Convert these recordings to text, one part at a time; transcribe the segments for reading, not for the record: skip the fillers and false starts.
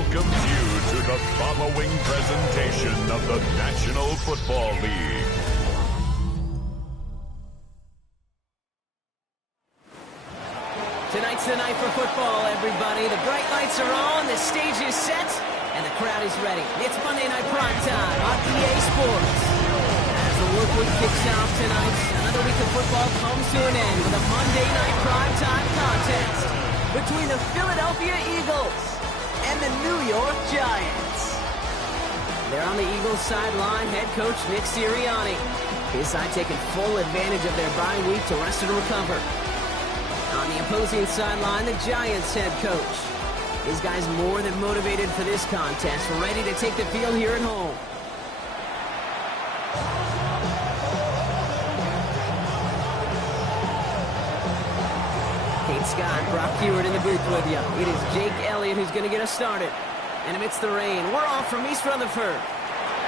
welcomes you to the following presentation of the National Football League. Tonight's the night for football, everybody. The bright lights are on, the stage is set, and the crowd is ready. It's Monday Night Primetime on EA Sports. As the work week kicks off tonight, another week of football comes to an end with a Monday Night Primetime contest between the Philadelphia Eagles and the New York Giants. They're on the Eagles sideline, head coach Nick Sirianni. His side taking full advantage of their bye week to rest and recover. On the opposing sideline, the Giants head coach. His guys more than motivated for this contest, ready to take the field here at home. Kate Scott, Brock Hewitt in the booth with you. It is Jake Elliott who's going to get us started. And amidst the rain, we're off from East Rutherford.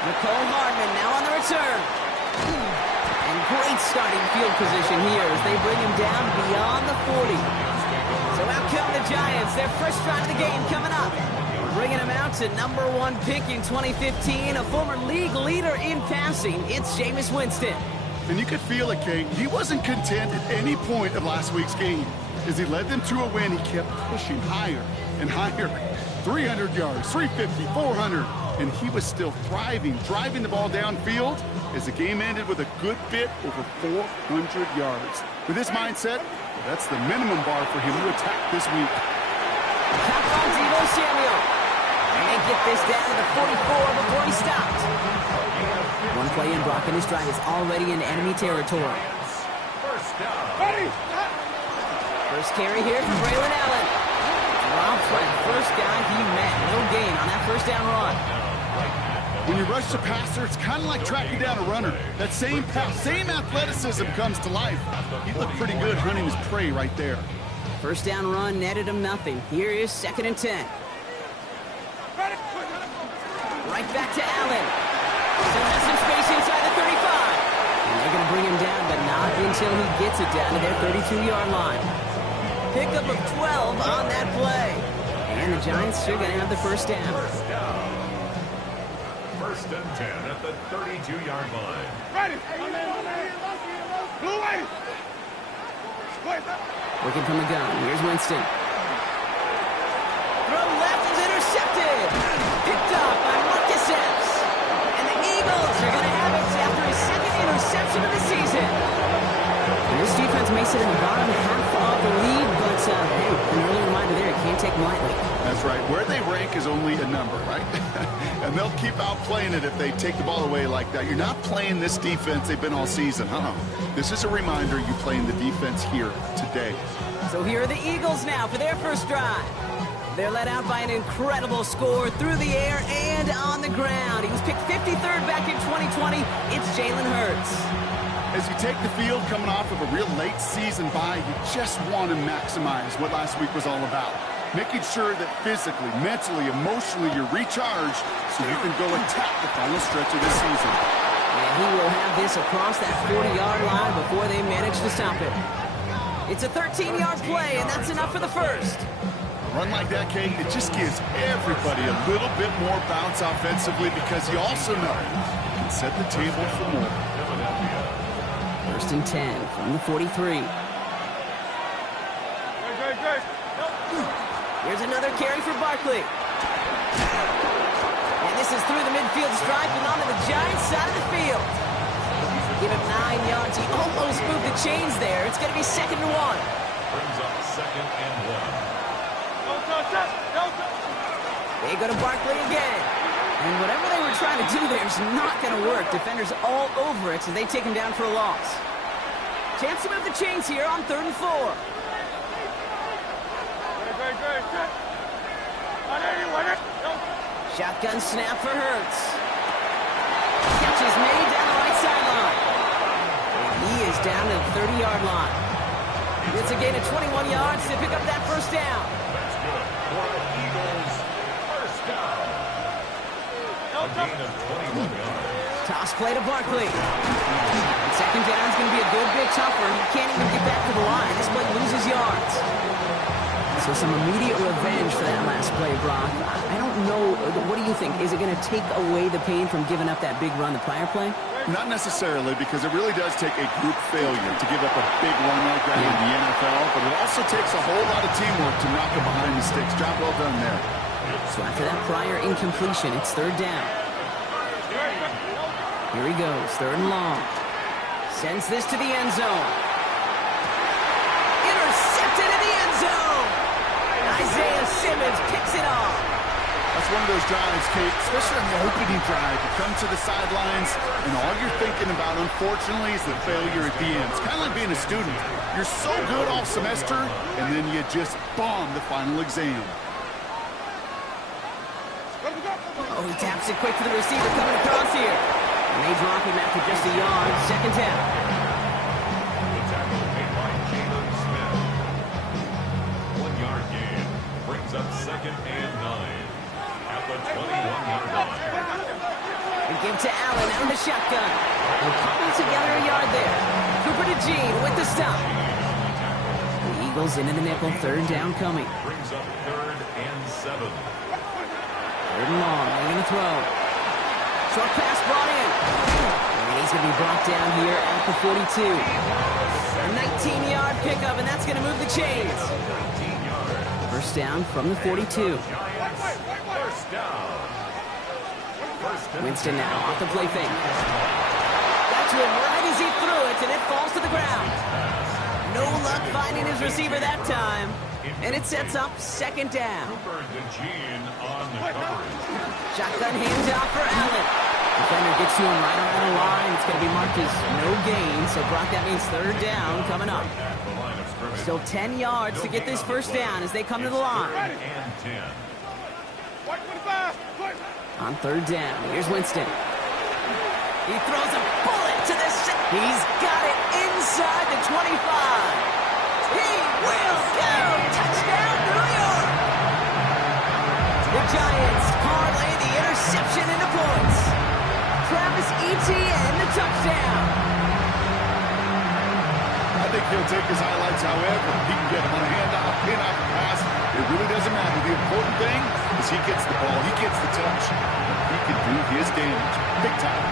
Nicole Hardman now on the return. And great starting field position here as they bring him down beyond the 40. So out come the Giants. Their first drive of the game coming up. Bringing him out to number 1 pick in 2015, a former league leader in passing. It's Jameis Winston. And you could feel it, Kate. He wasn't content at any point of last week's game. As he led them to a win, he kept pushing higher and higher. 300 yards, 350, 400. And he was still thriving, driving the ball downfield as the game ended with a good bit over 400 yards. With this mindset, that's the minimum bar for him to attack this week. Top on Deebo Samuel. And they get this down to the 44 before he stopped. One play in, Brock, and his drive is already in enemy territory. First carry here from Braylon Allen. Dropped by the first guy he met. No gain on that first down run. When you rush the passer, it's kind of like tracking down a runner. That same pass, same athleticism comes to life. He looked pretty good hunting his prey right there. First down run netted him nothing. Here is 2nd and 10. Right back to Allen. Still has some space inside the 35. And they're going to bring him down, but not until he gets it down to their 32-yard line. Pickup of 12 on that play. And the Giants are going to have the first down. First and 10 at the 32-yard line. Ready. Blue way. Working from the gun. Here's Winston. Throw left is intercepted. Picked up by Marcus Epps. And the Eagles are going to have it after his second interception of the season. And this defense may sit in the bottom half of the league, but hey, an early reminder there, it can't take them lightly. That's right. Where they rank is only a number, right? And they'll keep outplaying it if they take the ball away like that. You're not playing this defense they've been all season. This is a reminder you playing the defense here today. So here are the Eagles now for their first drive. They're led out by an incredible score through the air and on the ground. He was picked 53rd back in 2020. It's Jalen Hurts. As you take the field coming off of a real late season bye, you just want to maximize what last week was all about. Making sure that physically, mentally, emotionally, you're recharged so you can go attack the final stretch of this season. And he will have this across that 40-yard line before they manage to stop it. It's a 13-yard play, and that's enough for the first. A run like that, Kate, it just gives everybody a little bit more bounce offensively because you also know you can set the table for more. First and 10 from the 43. Here's another carry for Barkley. And this is through the midfield stripe and onto the Giants side of the field. Give him 9 yards. He almost moved the chains there. It's going to be 2nd and 1. Brings up 2nd and 1. They go to Barkley again. And whatever they were trying to do there is not going to work. Defenders all over it, so they take him down for a loss. Chance to move the chains here on 3rd and 4. Shotgun snap for Hurts. Catch is made down the right sideline. And he is down to the 30-yard line. It's a gain of 21 yards to pick up that first down. That's good for the Eagles. First down. A gain of 21 yards. Toss play to Barkley. And 2nd down is going to be a good bit tougher. He can't even get back to the line. This play loses yards. So some immediate revenge for that last play, Brock. I don't know. What do you think? Is it going to take away the pain from giving up that big run the prior play? Not necessarily, because it really does take a group failure to give up a big run like that in the NFL, but it also takes a whole lot of teamwork to knock it behind the sticks. Job well done there. So after that prior incompletion, it's third down. Here he goes, third and long. Sends this to the end zone. Intercepted in the end zone. Isaiah Simmons picks it off. That's one of those drives, Kate, especially on the opening drive. You come to the sidelines, and all you're thinking about, unfortunately, is the failure at the end. It's kind of like being a student. You're so good all semester, and then you just bomb the final exam. Oh, he taps it quick to the receiver coming across here. And they drop him after just a yard. Second down. The tackle made by Jalen Smith. 1 yard gain brings up second and 9 at the 21-yard line. We give to Allen out of the shotgun. They'll cobble together a yard there. Cooper to Gene with the stop. The Eagles into the nickel. Third down coming. Brings up third and 7. Third and long. They're going to throw. Short pass brought in. And he's going to be brought down here at the 42. A 19-yard pickup, and that's going to move the chains. First down from the 42. First down. Winston now off the play fake. Got to him right as he threw it, and it falls to the ground. No luck finding his receiver that time. And it sets up second down. Shotgun handoff for Allen. Defender gets to him right around the line. It's going to be marked as no gain. So, Brock, that means third down coming up. Still 10 yards to get this first down as they come to the line. On third down, here's Winston. He throws a bullet to the He's got it inside the 25. He will go. Touchdown, New York. The Giants parlay the interception into points. Travis Etienne, the touchdown. I think he'll take his highlights however. He can get him on a handoff, pin-off, pass. It really doesn't matter. The important thing is he gets the ball. He gets the touch. He can do his damage. Big time.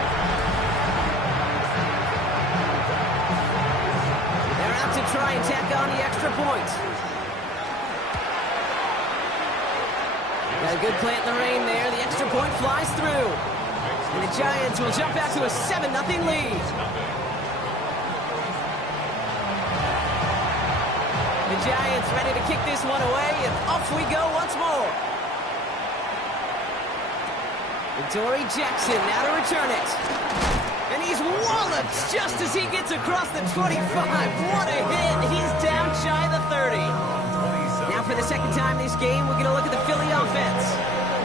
They're out to try and tack on the extra point. Got a good plant in the rain there. The extra point flies through. And the Giants will jump out to a 7-0 lead. The Giants ready to kick this one away, and off we go once more. Dory Jackson now to return it. And he's walloped just as he gets across the 25. What a hit. He's down shy of the 30. Now for the second time this game, we're going to look at the Philly offense.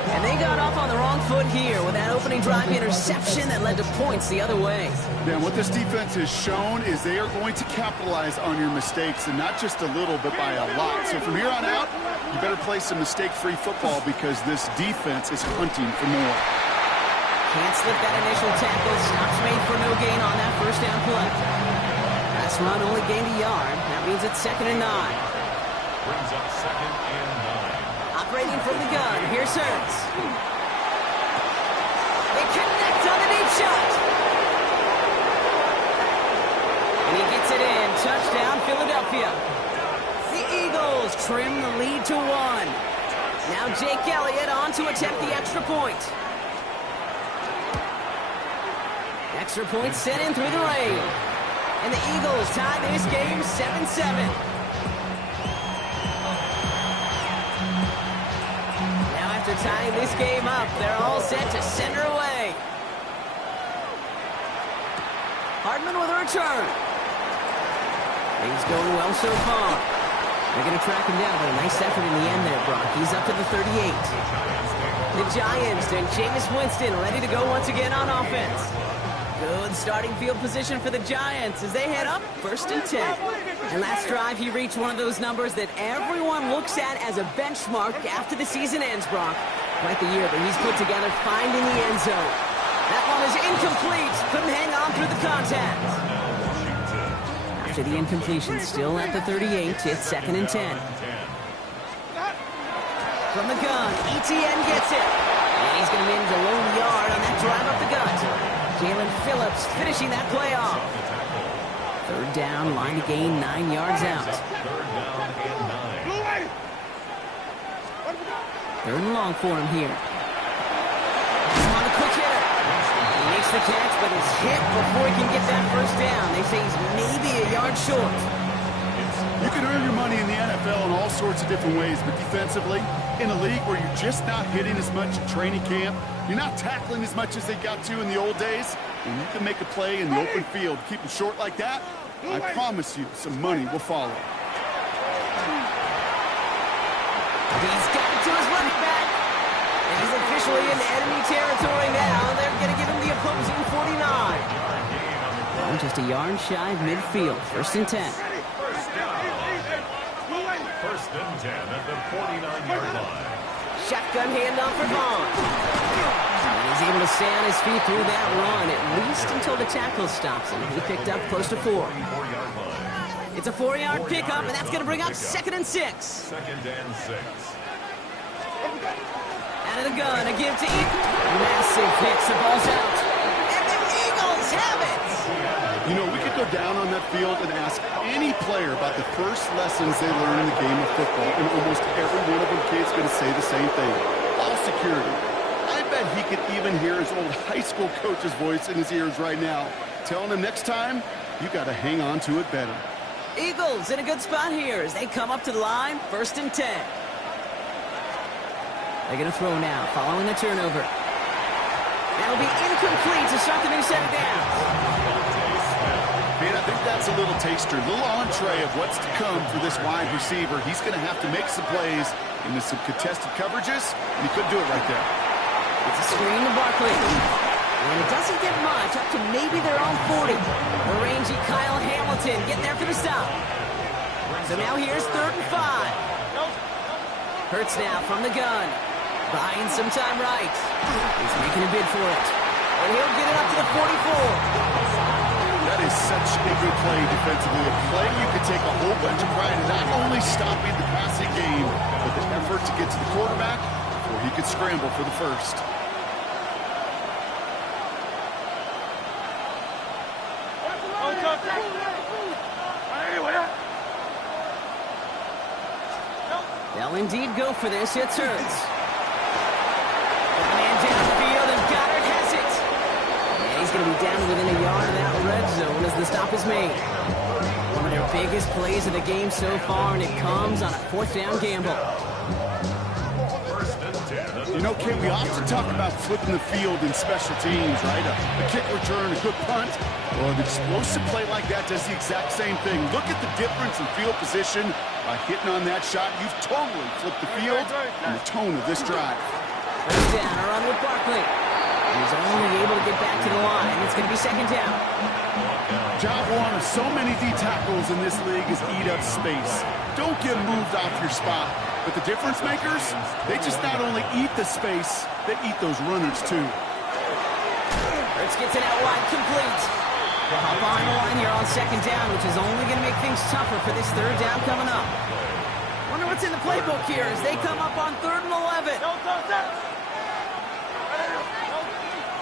And they got off on the wrong foot here with that opening drive interception that led to points the other way. Yeah, what this defense has shown is they are going to capitalize on your mistakes, and not just a little, but by a lot. So from here on out, you better play some mistake-free football because this defense is hunting for more. Can't slip that initial tackle. Stops made for no gain on that first down play. Pass run only gained a yard. That means it's 2nd and 9. Brings up 2nd and 9. Operating from the gun. Here's Hurts. They connect on the deep shot. And he gets it in. Touchdown, Philadelphia. The Eagles trim the lead to 1. Now Jake Elliott on to attempt the extra point. Extra point sent in through the rain. And the Eagles tie this game 7-7. Now after tying this game up, they're all set to send her away. Hardman with a return. Things going well so far. They're going to track him down, but a nice effort in the end there, Brock. He's up to the 38. The Giants and Jameis Winston ready to go once again on offense. Good starting field position for the Giants as they head up 1st and 10. And last drive, he reached one of those numbers that everyone looks at as a benchmark after the season ends, Brock. Quite the year that he's put together finding the end zone. That one is incomplete. Couldn't hang on through the contact. After the incompletion, still at the 38, it's 2nd and 10. From the gun, ETN gets it. And he's going to manage a lone yard on that drive up the gut. Jalen Phillips finishing that play off. Third down, line to gain 9 yards out. Third down and 9. Third and long for him here. He's on a quick hitter. He makes the catch, but is hit before he can get that first down. They say he's maybe a yard short. You can earn your money in the NFL in all sorts of different ways, but defensively, in a league where you're just not hitting as much at training camp, you're not tackling as much as they got to in the old days, and you can make a play in the open field, keep them short like that, I promise you some money will follow. He's got it to his running back. And he's officially in enemy territory now. They're going to give him the opposing 49. Well, just a yard shy of midfield. First and 10. First and 10 at the 49-yard line. Shotgun handoff for Vaughn. And he's able to stay on his feet through that run, at least until the tackle stops him. He picked up close to 4. 4-yard line. It's a 4-yard pickup, and that's going to bring up second and 6. Second and 6. Out of the gun, a give to Eagles. Massive hits, the ball's out. And the Eagles have it! You know, we could go down on that field and ask any player about the first lessons they learned in the game of football, and almost every one of them kids going to say the same thing. Ball security. I bet he could even hear his old high school coach's voice in his ears right now, telling him next time, you got to hang on to it better. Eagles in a good spot here as they come up to the line, first and 10. They're going to throw now, following the turnover. That'll be incomplete to start the new set of downs. Man, I think that's a little taster, a little entree of what's to come for this wide receiver. He's going to have to make some plays into some contested coverages, and he couldn't do it right there. It's a screen to Barkley. And it doesn't get much, up to maybe their own 40. The rangy Kyle Hamilton getting there for the stop. So now here's third and 5. Hurts now from the gun. Buying some time right. He's making a bid for it. And he'll get it up to the 44. That is such a good play defensively. A play you can take a whole bunch of pride in not only stopping the passing game, but the effort to get to the quarterback before he could scramble for the first. They'll indeed go for this. It's Hurts. Man downfield, and Goddard has it. And he's going to be down within a yard of that red zone as the stop is made. One of their biggest plays of the game so far, and it comes on a fourth down gamble. First and 10. You know, Ken, we often talk about flipping the field in special teams, right? A kick return, a good punt. Well, an explosive play like that does the exact same thing. Look at the difference in field position. By hitting on that shot, you've totally flipped the field and the tone of this drive. First down, a run with Barkley. He's only able to get back to the line. It's going to be second down. Job one of so many D tackles in this league is eat up space. Don't get moved off your spot. But the difference makers, they just not only eat the space, they eat those runners too. Hurts gets it out wide, complete. They'll hop on the line here on second down, which is only going to make things tougher for this third down coming up. Wonder what's in the playbook here as they come up on third and 11.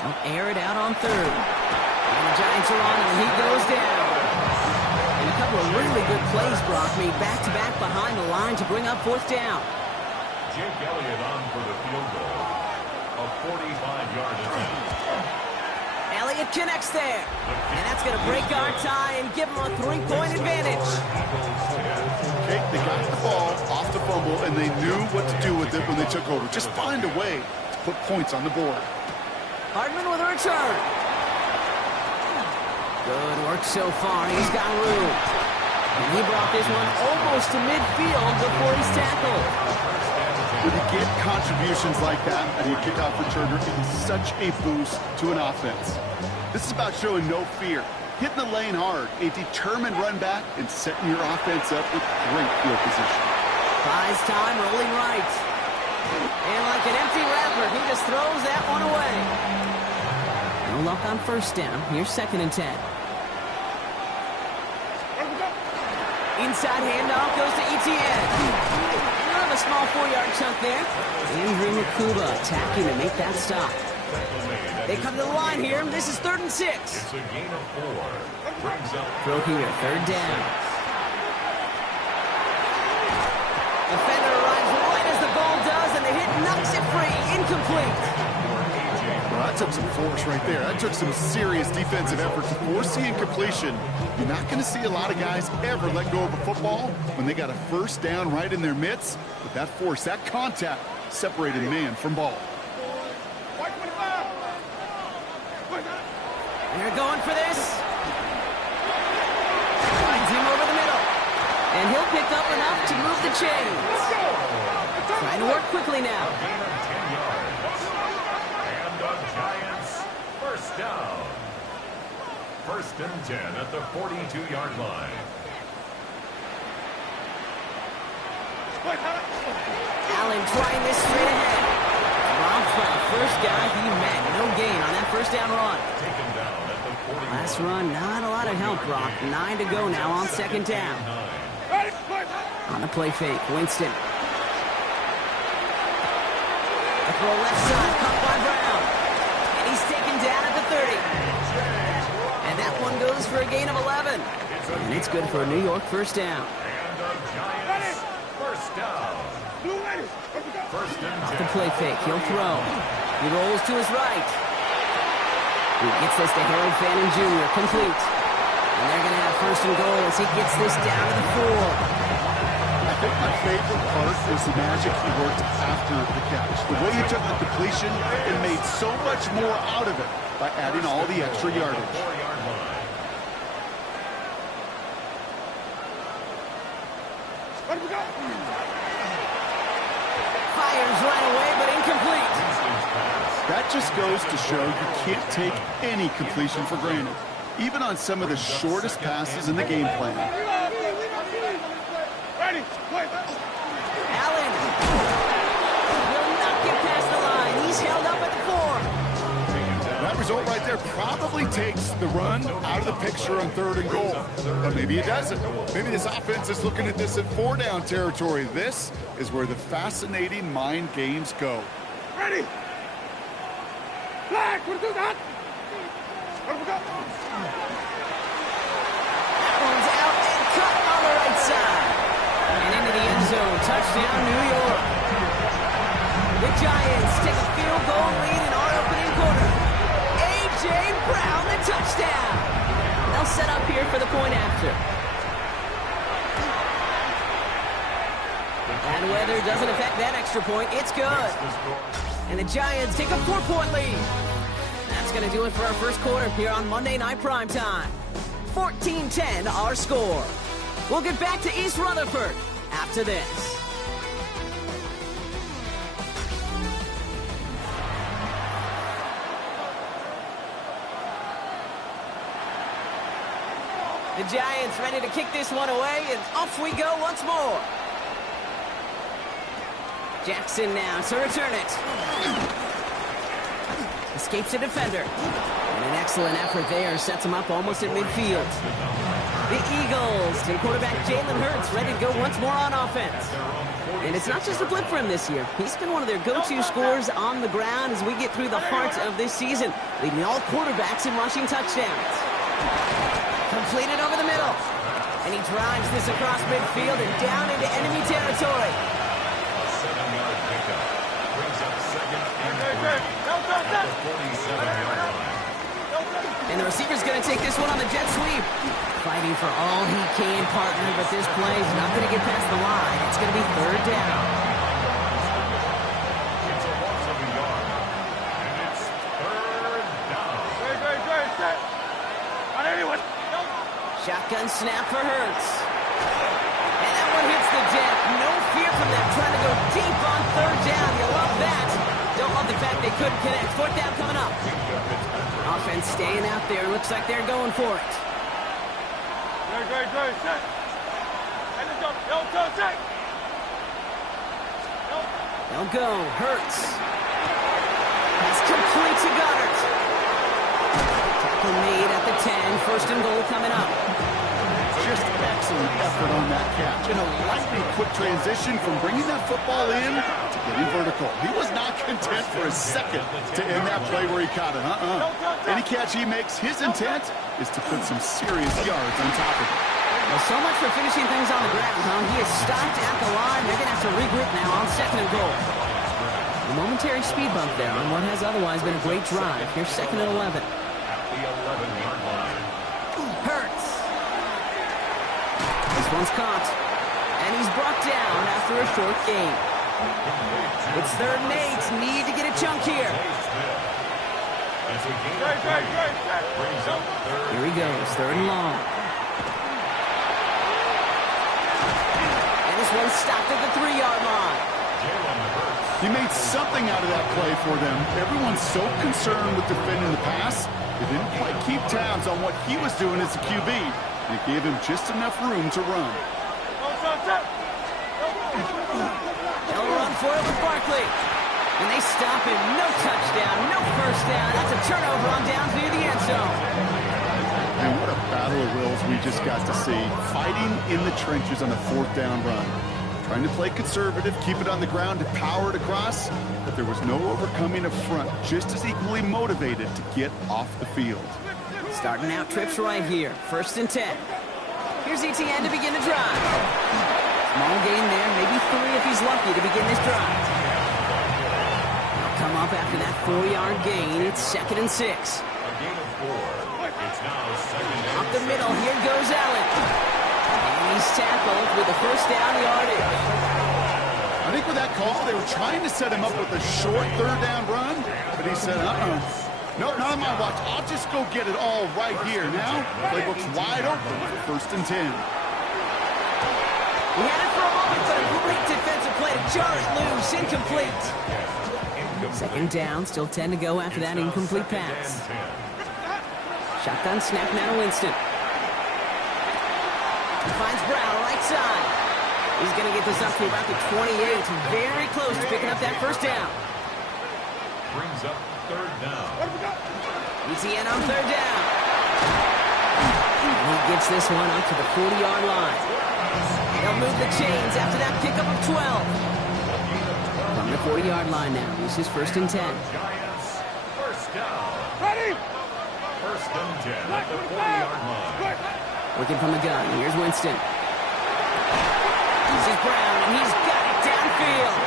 They'll air it out on third. And the Giants are on, and he goes down. And a couple of really good plays, Brock, made back-to-back behind the line to bring up fourth down. Jake Elliott on for the field goal. A 45-yard attempt. Elliott connects there. And that's going to break our tie and give them a 3-point advantage. Okay, they got the ball off the fumble, and they knew what to do with it when they took over. Just find a way to put points on the board. Hardman with a return. Good work so far. He's got room. And he brought this one almost to midfield before he's tackled. When you get contributions like that and you kick off returner, it is such a boost to an offense. This is about showing no fear, hitting the lane hard, a determined run back, and setting your offense up with great field position. Buys time, rolling right. And like an empty wrapper, he just throws that one away. No luck on first down. Here's second and 10. Inside handoff goes to ETN. a small 4-yard chunk there. Andrew Makuba attacking to make that stop. They come to the line here. This is 3rd and 6. It's a gain of 4. Brings up Throw here, 3rd down. Defender arrives right as the ball does, and the hit knocks it free. Incomplete. Well, that took some force right there. That took some serious defensive effort to force the incompletion. You're not going to see a lot of guys ever let go of a football when they got a 1st down right in their midst. But that force, that contact, separated man from ball. They're going for this. Finds him over the middle. And he'll pick up enough to move the chains. Trying to work quickly now. gain of 10 yards. And the Giants, 1st down. 1st and 10 at the 42-yard line. Allen trying this straight ahead. Robbed by the first guy he met. No gain on that 1st down run. Taken down at the 40. Last run, not a lot of help, Brock. 9 to go now on 2nd down. On the play fake, Winston. A throw left side, caught by Brown. And he's taken down at the 30. And that one goes for a gain of 11. And it's good for a New York 1st down. And the Giants, 1st down. 1st and 10. Off the play fake, he'll throw. He rolls to his right. He gets this to Harold Fannin Jr., complete. And they're going to have 1st and goal as he gets this down to the 4. I think my favorite part was the magic he worked after the catch. The way he took the completion and made so much more out of it by adding all the extra yardage. 4-yard line. Fires right away, but incomplete. That just goes to show you can't take any completion for granted, even on some of the shortest passes in the game plan. Allen will not get past the line. He's held up at the 4. That result right there probably takes the run out of the picture on 3rd and goal. But maybe it doesn't. Maybe this offense is looking at this at 4-down territory. This is where the fascinating mind games go. Ready? Flag, we'll do that. That one's out and cut on the right side. And into the end zone. Touchdown, New York. The Giants take a field goal lead in our opening quarter. A.J. Brown, the touchdown. They'll set up here for the point after. Bad weather doesn't affect that extra point. It's good. And the Giants take a 4-point lead. That's going to do it for our first quarter here on Monday Night Primetime. 14-10 our score. We'll get back to East Rutherford after this. The Giants ready to kick this one away, and off we go once more. Jackson now to return it. Escapes a defender. And an excellent effort there. Sets him up almost at midfield. The Eagles and quarterback Jalen Hurts ready to go once more on offense. And it's not just a blip for him this year. He's been one of their go-to scorers on the ground as we get through the heart of this season, leading all quarterbacks in rushing touchdowns. Completed over the middle. And he drives this across midfield and down into enemy territory. A 7-yard pickup. Brings up 2nd and 3 at the 47-yard line. And the receiver's going to take this one on the jet sweep. Fighting for all he can, partner, but this play is not going to get past the line. It's going to be 3rd down. It's a loss of a yard. And it's 3rd down. Set. On anyone. Shotgun snap for Hurts. And that one hits the deck. No fear from them trying to go deep on 3rd down. You love that. Don't love the fact they couldn't connect. 4th down coming up. Offense staying out there. Looks like they're going for it. Set. And then go, set. They'll go. Hurts. Pass complete to Goddard. Tackle made at the 10. 1st and goal coming up. Just excellent effort on that catch. And a lightning quick transition from bringing that football in to getting vertical. He was not content for a second to end that play where he caught it. Any catch he makes, his intent is to put some serious yards on top of it. Well, so much for finishing things on the ground, huh? He is stopped at the line. They're going to have to regroup now on 2nd and goal. A momentary speed bump there on what has otherwise been a great drive. Here's 2nd and 11. At the 11-yard line. Hurts. This one's caught. And he's brought down after a short gain. It's 3rd and 8. Need to get a chunk here. Here he goes. 3rd and long. And this one's stopped at the 3-yard line. He made something out of that play for them. Everyone's so concerned with defending the pass, they didn't quite keep tabs on what he was doing as a QB. And it gave him just enough room to run. They'll run for it with Barkley. And they stop him. No touchdown, no first down. That's a turnover on downs near the end zone. And what a battle of wills we just got to see. Fighting in the trenches on a 4th down run. Trying to play conservative, keep it on the ground to power it across, but there was no overcoming a front just as equally motivated to get off the field. Starting out trips right here. 1st and 10. Here's ETN to begin the drive. Small gain there, maybe 3 if he's lucky to begin this drive. They'll come up after that 4-yard gain. It's 2nd and 6. A gain of 4. It's now 2nd and Up the middle, here goes Allen. And he's tackled with a first down yardage. I think with that call, they were trying to set him up with a short 3rd down run, but he said, no, not on my watch. I'll just go get it all right here. Now, playbook's wide open for 1st and 10. He had it for a moment, but a great defensive play to jar it loose. Incomplete. 2nd down, still 10 to go after that incomplete pass. Shotgun snap now to Winston. Finds Brown right side. He's going to get this up to about the 28. Very close to picking up that first down. brings up 3rd down. ETN on 3rd down. And he gets this one up to the 40-yard line. They'll move the chains after that pickup of 12. From the 40-yard line now. This is 1st and 10. Giants, 1st down. Ready? 1st and 10 at the 40-yard line. Working from the gun. Here's Winston. This is Brown, and he's got it downfield.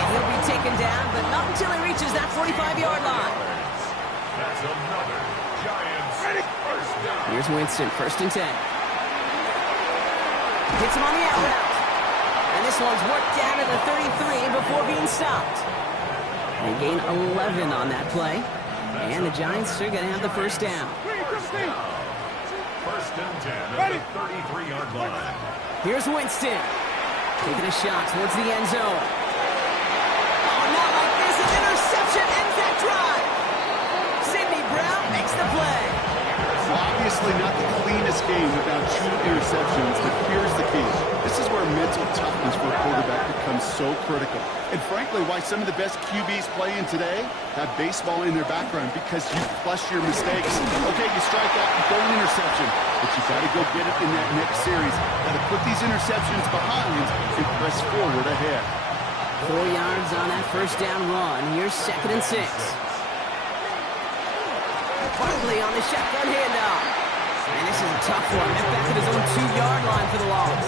And he'll be taken down, but not until he reaches that 45-yard line. That's another Giants 1st down. Here's Winston, 1st and 10. Hits him on the out route. And this one's worked down to the 33 before being stopped. They gain 11 on that play. And the Giants are going to have the first down. 1st and 10 at the 33-yard line. Here's Winston. Taking a shot towards the end zone. Oh, not like this. An interception ends that drive. Sidney Brown makes the play. Obviously not the cleanest game without 2 interceptions, but here's the key. This is where mental toughness for a quarterback becomes so critical. And frankly, why some of the best QBs playing today have baseball in their background, because you flush your mistakes. Okay, you strike out, you throw an interception, but you got to go get it in that next series. Got to put these interceptions behind and press forward ahead. 4 yards on that first down run. Here's 2nd and 6. Barkley on the shotgun handoff. And this is a tough one. They're back at his own 2-yard line for the loss.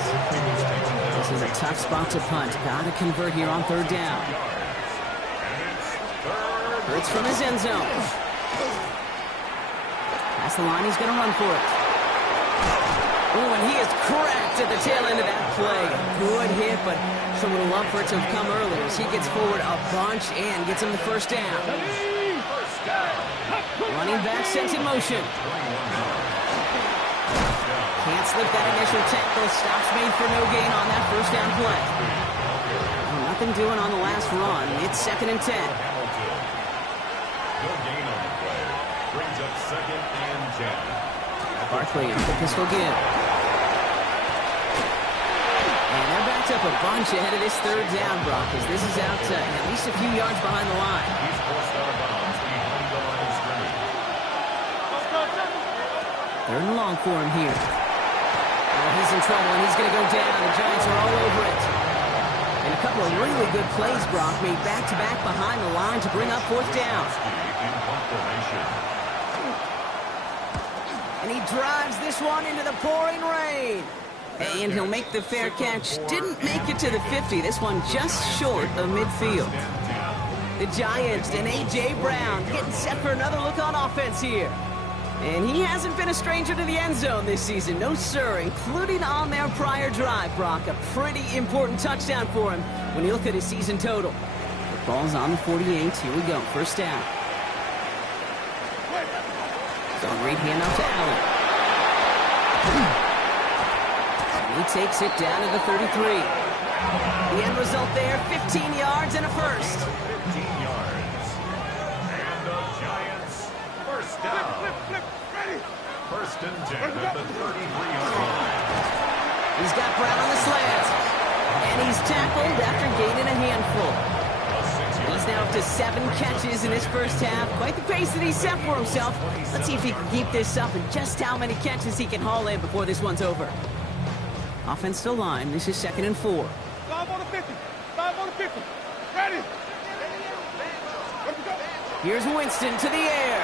This is a tough spot to punt. Got to convert here on 3rd down. Hurts from his end zone. That's the line. He's going to run for it. Oh, and he is cracked at the tail end of that play. Good hit, but someone would love for it to have come earlier as he gets forward a bunch and gets him the first down. Running back sent in motion. Can't slip that initial tackle. Stops made for no gain on that first down play. Nothing doing on the last run. It's 2nd and 10. No gain on the play. Brings up 2nd and 10. Barkley on the pistol give. And they're backed up a bunch ahead of this 3rd down, Brock, as this is out at least a few yards behind the line. He's forced out of bounds behind the line of scrimmage. 3rd and long for him here. He's in trouble, and he's going to go down. The Giants are all over it. And a couple of really good plays, Brock, made back-to-back behind the line to bring up fourth down. And he drives this one into the pouring rain. And he'll make the fair catch. Didn't make it to the 50. This one just short of midfield. The Giants and A.J. Brown getting set for another look on offense here. And he hasn't been a stranger to the end zone this season. No, sir, including on their prior drive, Brock. A pretty important touchdown for him when you look at his season total. The ball's on the 48. Here we go. First down. So a great handoff to Allen. And he takes it down to the 33. The end result there, 15 yards and a first. 15 yards. And the Giants first down. Flip, ready. First and 10 at the 33-yard line. He's got Brown on the slant. And he's tackled after gaining a handful. He's now up to 7 catches in his first half. Quite the pace that he set for himself. Let's see if he can keep this up and just how many catches he can haul in before this one's over. Offensive line. This is 2nd and 4. 5 on the 50. 5 on the 50. Ready. Here's Winston to the air.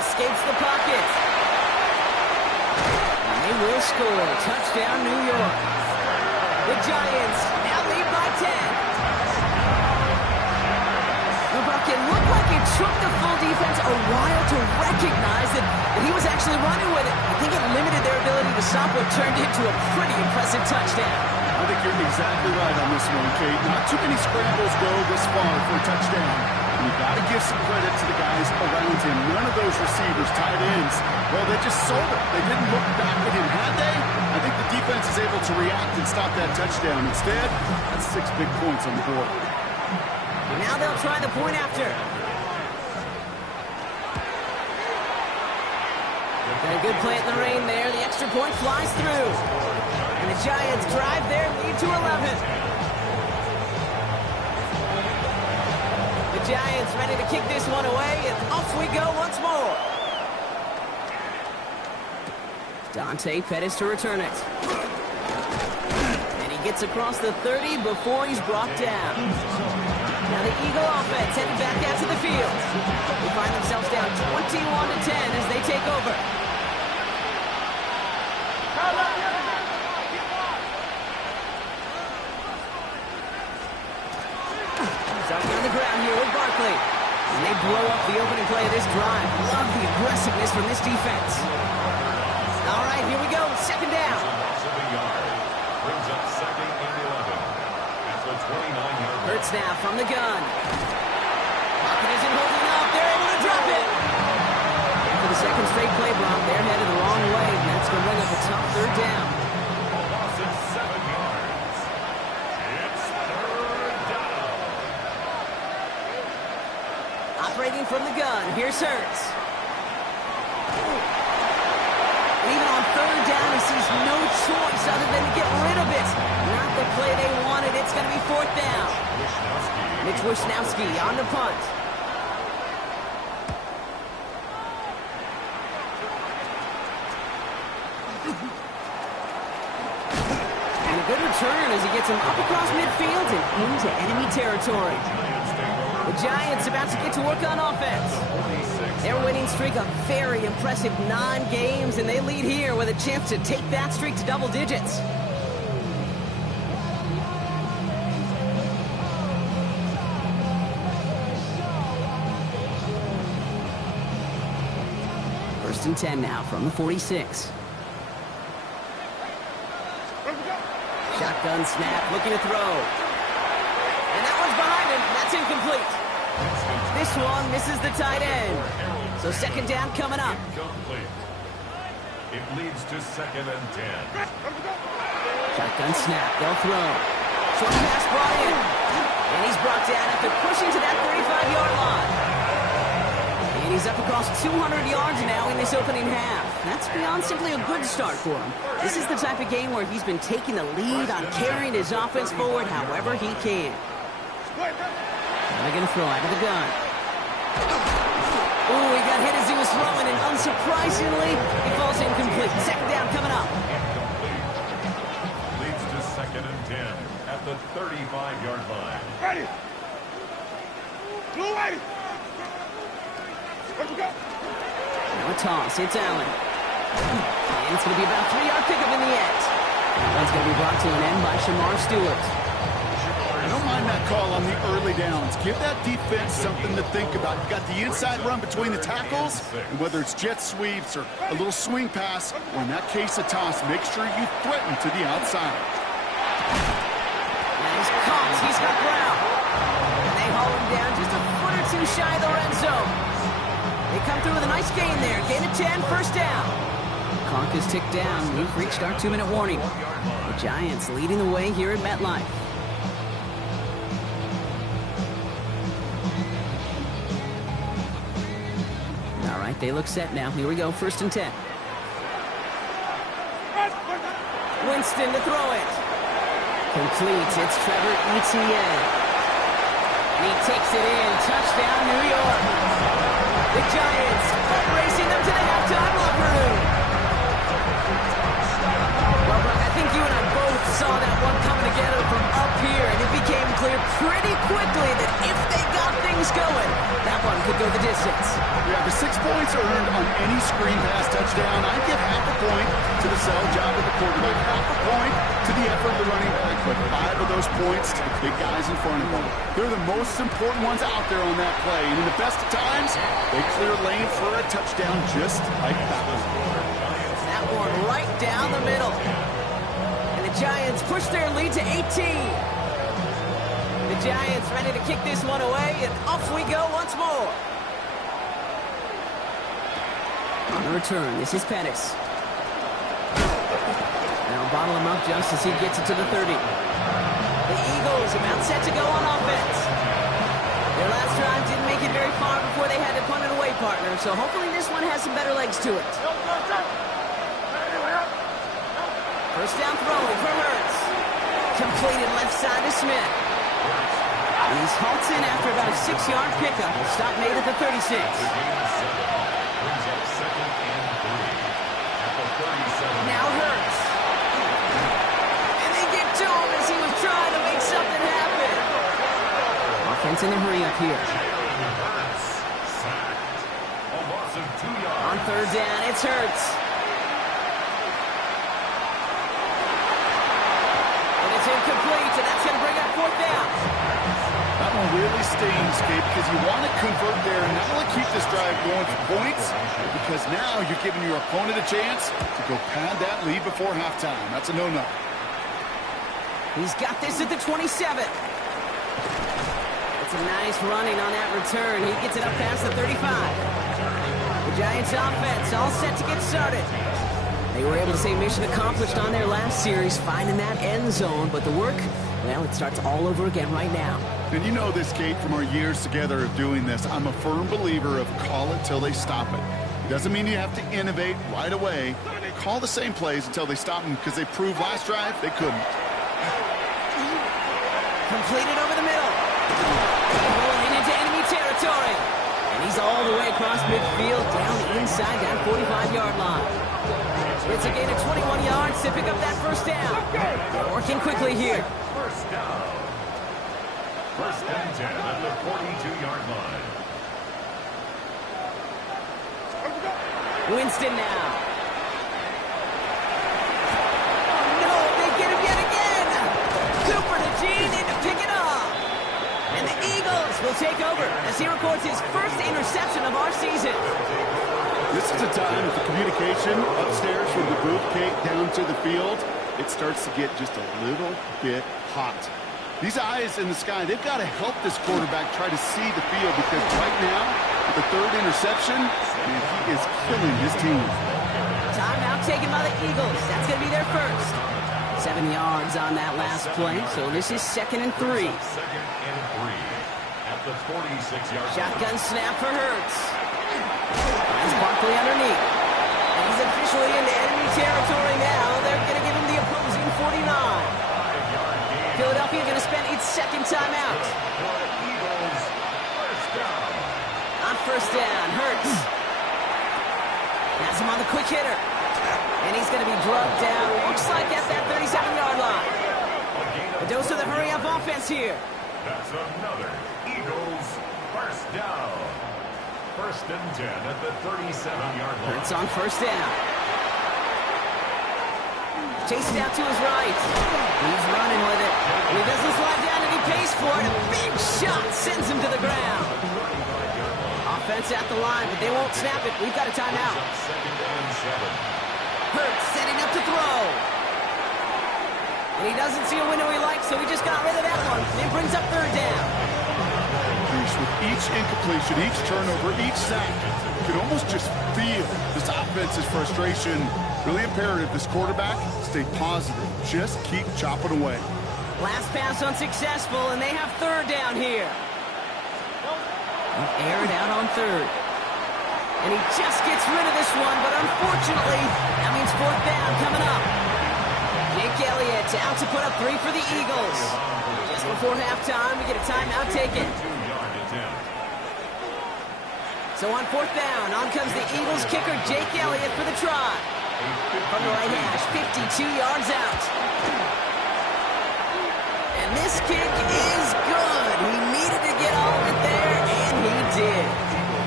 Escapes the pocket. And they will score. Touchdown, New York. The Giants now lead by 10. It looked like it took the full defense a while to recognize that he was actually running with it. I think it limited their ability to stop what turned into a pretty impressive touchdown. I think you're exactly right on this one, Kate. Not too many scrambles go this far for a touchdown. And you got to give some credit to the guys around him. None of those receivers, tight ends, well, they just sold it. They didn't look back at him, had they? I think the defense is able to react and stop that touchdown. Instead, that's 6 big points on the board. Now they'll try the point after. Got a good play in the rain there. The extra point flies through. And the Giants drive their lead to 11. The Giants ready to kick this one away, and off we go once more. Dante Pettis to return it. And he gets across the 30 before he's brought down. Now the Eagle offense headed back out to the field. They find themselves down 21-10 as they take over. Starting on the ground here with Barkley. And they blow up the opening play of this drive. Love the aggressiveness from this defense. All right, here we go. Second down. Brings up 2nd and 11. At the 29-yard line. Hurts now from the gun. Pocket isn't holding up. They're able to drop it. And for the second straight play, Brock, they're headed the wrong way. And that's going to bring up a tough third down. A loss of 7 yards. It's third down. Operating from the gun. Here's Hurts. Even on third down, he sees no choice other than to get rid of it. Not the play they wanted. It's going to be fourth down. Mitch Wishnowski on the punt. And a good return as he gets him up across midfield and into enemy territory. The Giants about to get to work on offense. Their winning streak a very impressive 9 games, and they lead here with a chance to take that streak to double digits. First and 10 now from the 46. Shotgun snap, looking to throw. And that one's behind him. That's incomplete. This one misses the tight end. So second down coming up. Incomplete. It leads to 2nd and 10. Shotgun snap. They'll throw. Short pass brought in. And he's brought down after pushing to that 35-yard line. And he's up across 200 yards now in this opening half. That's beyond simply a good start for him. This is the type of game where he's been taking the lead on carrying his offense forward however he can. Now they're going to throw out of the gun. Ooh, he got hit as he was throwing, and unsurprisingly, it falls incomplete. Second down coming up. the 35-yard line. Ready. Blue ready. Let's go. Now a toss. It's Allen. And it's going to be about a 3-yard pickup in the end. That one's going to be brought to an end by Shamar Stewart. I don't mind that call on the early downs. Give that defense something to think about. You got the inside run between the tackles, and whether it's jet sweeps or a little swing pass, or in that case a toss, make sure you threaten to the outside. And he's caught. He's got ground. And they haul him down just a foot or two shy of the red zone. They come through with a nice gain there. Gain of 10, first down. Clock is ticked down. We've reached our 2-minute warning. The Giants leading the way here at MetLife. All right, they look set now. Here we go, 1st and 10. Winston to throw it. Complete. It's Trevor Etienne. And he takes it in. Touchdown, New York. The Giants racing them to the halftime locker room. Well, Brock, I think you and I both saw that one coming together from up here, and it became clear pretty quickly that if they got things going, that one could go the distance. Yeah, the 6 points earned on any screen pass touchdown. I'd give half a point to the sell job of the quarterback, half a point to the effort of the running back, but 5 of those points to the big guys in front of them. They're the most important ones out there on that play, and in the best of times, they clear lane for a touchdown just like that one. That one right down the middle. And the Giants push their lead to 18. The Giants ready to kick this one away, and off we go once more. On the return, this is Pettis. Now bottle him up just as he gets it to the 30. The Eagles about set to go on offense. Their last drive didn't make it very far before they had to punt it away, partner, so hopefully this one has some better legs to it. First down throwing for Hurts. Completed left side to Smith. And he's halts in after about a 6-yard pickup. A stop made at the 36. Now Hurts. And they get to him as he was trying to make something happen. Offense in a hurry up here. On 3rd down, it's Hurts. And it's incomplete, and that's going to bring up 4th down. That one really stings, Gabe, because you want to convert there and not only keep this drive going for points, because now you're giving your opponent a chance to go pad that lead before halftime. That's a no-no. He's got this at the 27. It's a nice running on that return. He gets it up past the 35. The Giants offense all set to get started. They were able to say mission accomplished on their last series, finding that end zone, but the work, well, it starts all over again right now. And you know this, Kate, from our years together of doing this. I'm a firm believer of call it till they stop it. It doesn't mean you have to innovate right away. Call the same plays until they stop them, because they proved last drive they couldn't. Completed over the middle. Rolling into enemy territory. And he's all the way across midfield, down inside that 45-yard line. It's a gain of 21 yards to pick up that first down. They're working quickly here. First down. 1st and 10 at the 42-yard line. Winston now. Oh, no, they get him yet again. Cooper to Gene in to pick it up. And the Eagles will take over as he records his first interception of our season. This is a time with the communication upstairs from the booth, Kate, down to the field. It starts to get just a little bit hot. These eyes in the sky, they've got to help this quarterback try to see the field, because right now, with the 3rd interception, man, he is killing his team. Timeout taken by the Eagles. That's going to be their first. 7 yards on that last play, so this is 2nd and 3. 2nd and 3 at the 46-yard line. Shotgun snap for Hurts. Finds Barkley underneath. And he's officially into enemy territory now. They're going to give him the opposing 49. Philadelphia going to spend its 2nd timeout. On 1st down, Hurts. Has him on the quick hitter. And he's going to be drugged down. Looks like at that 37-yard line. A gain A dose of the hurry-up offense here. That's another Eagles first down. 1st and 10 at the 37-yard line. Hurts on first down. Chased out to his right. He's running with it. He doesn't slide down and he pays for it. A big shot sends him to the ground. Offense at the line, but they won't snap it. We've got a timeout. 2nd and 7. Hurts setting up to throw. And he doesn't see a window he likes, so he just got rid of that one. And it brings up 3rd down. With each incompletion, each turnover, each sack, you can almost just feel this offense's frustration. Really imperative this quarterback stay positive. Just keep chopping away. Last pass unsuccessful, and they have 3rd down here. Air it out on 3rd. And he just gets rid of this one, but unfortunately, that means 4th down coming up. Jake Elliott out to put up 3 for the Eagles. Just before halftime, we get a timeout taken. So on 4th down, on comes the Eagles kicker, Jake Elliott, for the try. From the right hash, 52 yards out. And this kick is good. He needed to get all of it there, and he did.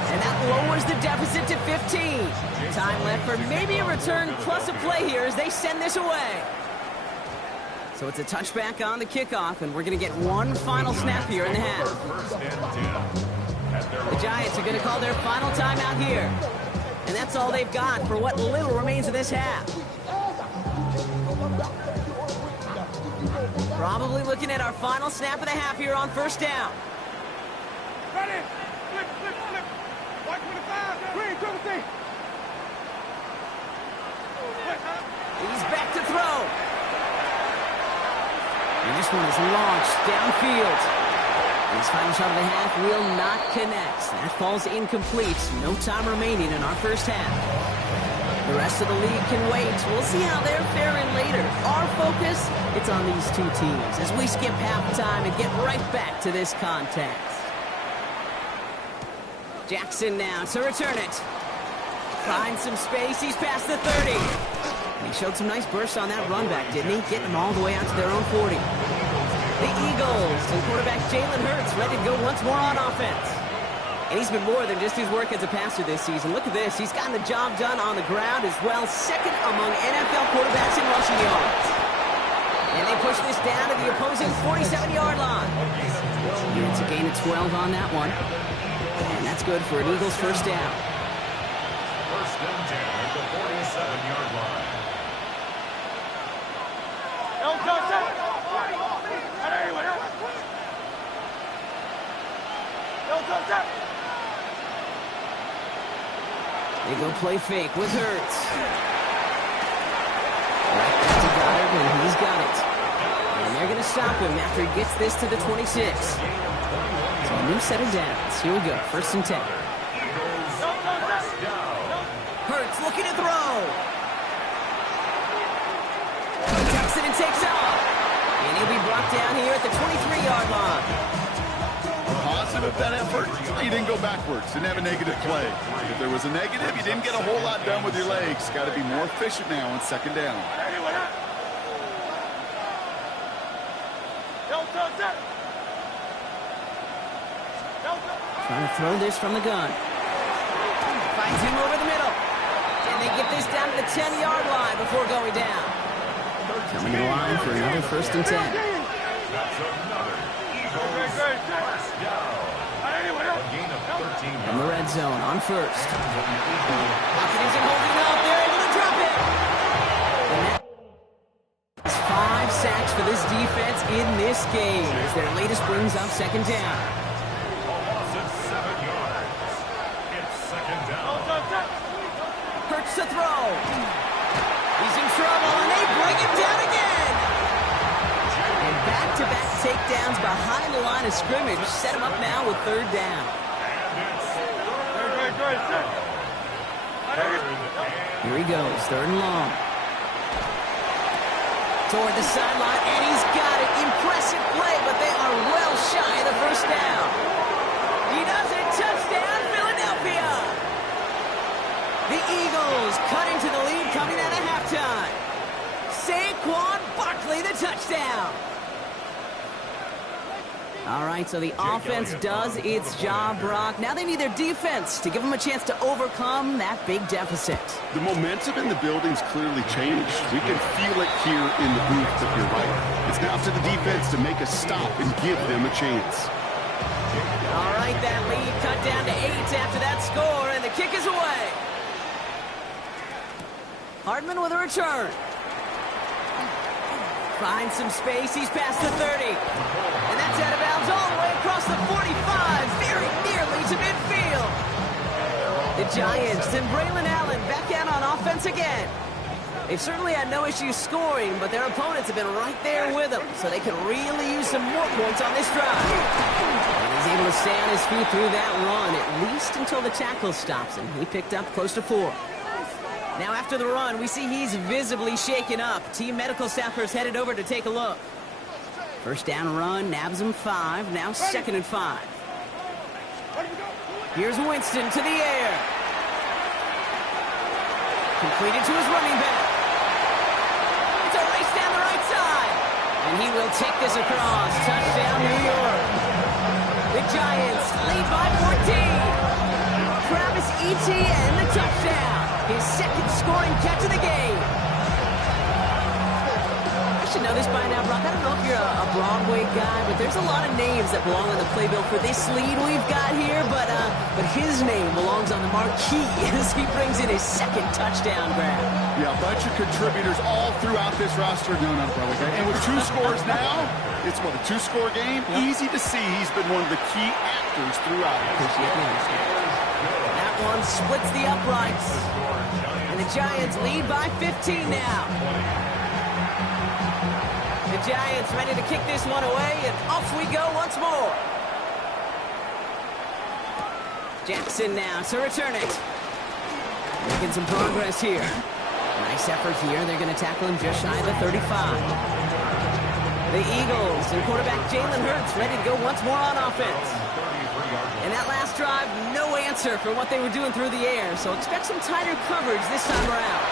And that lowers the deficit to 15. Time left for maybe a return plus a play here as they send this away. So it's a touchback on the kickoff, and we're going to get one final snap here in the half. The Giants are going to call their final timeout here. And that's all they've got for what little remains of this half. Probably looking at our final snap of the half here on 1st down. Ready. Flip, flip, flip. White 25. Green, 17. He's back to throw. And this one is launched downfield. His final shot of the half will not connect. That falls incomplete. No time remaining in our 1st half. The rest of the league can wait. We'll see how they're faring later. Our focus, it's on these two teams as we skip halftime and get right back to this contest. Jackson now to return it. Finds some space. He's past the 30. And he showed some nice bursts on that run back, didn't he? Getting them all the way out to their own 40. The Eagles and quarterback Jalen Hurts ready to go once more on offense. And he's been more than just his work as a passer this season. Look at this. He's gotten the job done on the ground as well. 2nd among NFL quarterbacks in rushing yards. And they push this down to the opposing 47-yard line. And it's a gain of 12 on that one. And that's good for an Eagles 1st down. 1st and 10 at the 47-yard line. They go play fake with Hurts. Right back to Goddard, and he's got it. And they're going to stop him after he gets this to the 26. So a new set of downs. Here we go, 1st and 10. Hurts looking to throw. He tucks it and takes off. And he'll be brought down here at the 23-yard line. Positive that effort, you didn't go backwards, didn't have a negative play. If there was a negative, you didn't get a whole lot done with your legs. Got to be more efficient now on 2nd down. Trying to throw this from the gun. Finds him over the middle. And they get this down to the 10-yard line before going down. Coming in line for another 1st and 10. That's another Eagles first down. A gain of 13 In the red zone on 1st. Pocket isn't holding up. They're able to drop it. And that's 5 sacks for this defense in this game as their latest brings up 2nd down. A loss of 7 yards. It's 2nd down. Hurts to throw. He's in trouble, and they bring him down again. And back-to-back takedowns behind the line of scrimmage set him up now with 3rd down. Here he goes, 3rd and long. Toward the sideline, and he's got it. Impressive play, but they are well shy of the 1st down. He does it. Touchdown, Philadelphia. The Eagles cut into the lead coming out of halftime. Saquon Barkley, the touchdown. so the offense does its job, Brock. Now they need their defense to give them a chance to overcome that big deficit. The momentum in the building's clearly changed. We can feel it here in the booth, but you're right. It's now up to the defense to make a stop and give them a chance. All right, that lead cut down to 8 after that score, and the kick is away. Hardman with a return. Finds some space. He's past the 30. And that's out of bounds all the way across the 45, very nearly to midfield. The Giants and Braylon Allen back out on offense again. They've certainly had no issues scoring, but their opponents have been right there with them, so they can really use some more points on this drive. And he's able to stay on his feet through that run, at least until the tackle stops him. He picked up close to 4. Now after the run, we see he's visibly shaken up. Team medical staffers headed over to take a look. First down run, nabs him 5, now 2nd and 5. Here's Winston to the air. Completed to his running back. It's a race down the right side. And he will take this across. Touchdown, New York. The Giants lead by 14. Travis Etienne, the touchdown. His 2nd scoring catch of the game. I should know this by now, Brock. I don't know if you're a Broadway guy, but there's a lot of names that belong on the playbill for this lead we've got here, but his name belongs on the marquee as he brings in his 2nd touchdown grab. Yeah, a bunch of contributors all throughout this roster. No, not a Broadway guy. And with 2 scores now, it's what, a 2-score game? Yep. Easy to see he's been one of the key actors throughout. Appreciate the understanding. That one splits the uprights. And the Giants lead by 15 now. The Giants ready to kick this one away, and off we go once more. Jackson now to return it. Making some progress here. Nice effort here. They're going to tackle him just shy of the 35. The Eagles and quarterback Jalen Hurts ready to go once more on offense. And that last drive, no answer for what they were doing through the air, so expect some tighter coverage this time around.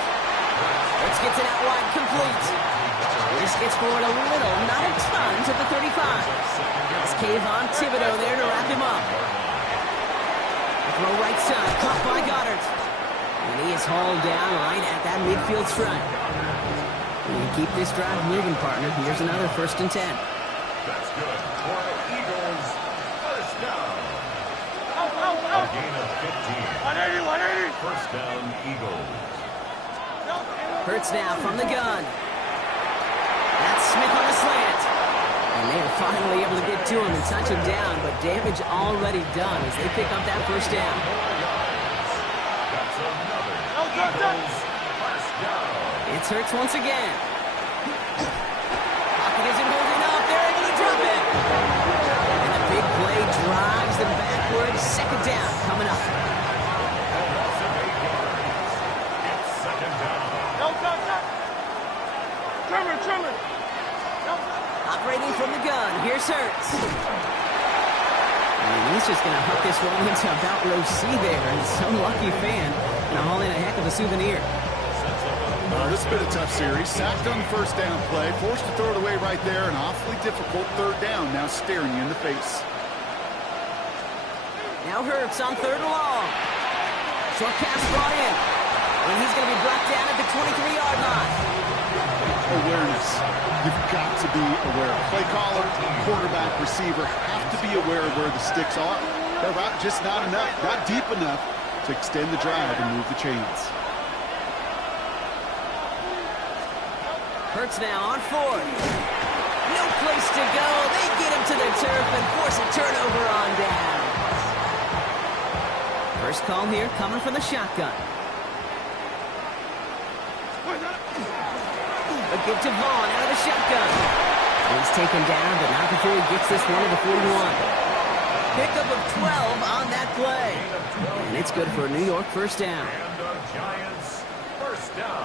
Hurts gets it out wide, complete. This gets forward a little, not a ton, to the 35. It's Kayvon Thibodeau there to wrap him up. Throw right side, caught by Goddard. And he is hauled down right at that midfield stripe. And keep this drive moving, partner. Here's another 1st and 10. That's good for the Eagles. First down. A gain of 15. 180. First down, Eagles. Hurts now from the gun. That's Smith on the slant. And they are finally able to get to him and touch him down, but damage already done as they pick up that 1st down. That's another Eagles first down. It's Hurts once again. Pocket isn't holding up. They're able to drop it. And the big play drives them backwards. 2nd down coming up. Loss of 8 yards. It's 2nd down. Trimmer. Operating from the gun. Here's Hurts. And he's just going to hook this one into about row C there. And some lucky fan going to haul in a heck of a souvenir. This has been a tough series. Sacked on the 1st down play. Forced to throw it away right there. An awfully difficult 3rd down now staring you in the face. Now Hurts on 3rd and long. Short pass brought in. And he's going to be brought down at the 23-yard line. Awareness. You've got to be aware. Play caller, quarterback, receiver have to be aware of where the sticks are. That route just not enough, not deep enough to extend the drive and move the chains. Hurts now on 4th. No place to go. They get him to the turf and force a turnover on down. First call here coming from the shotgun. A give to Vaughn out of the shotgun. He's taken down, but not before he gets this one to the 41. Pickup of 12 on that play. And it's good for a New York 1st down. And the Giants first down.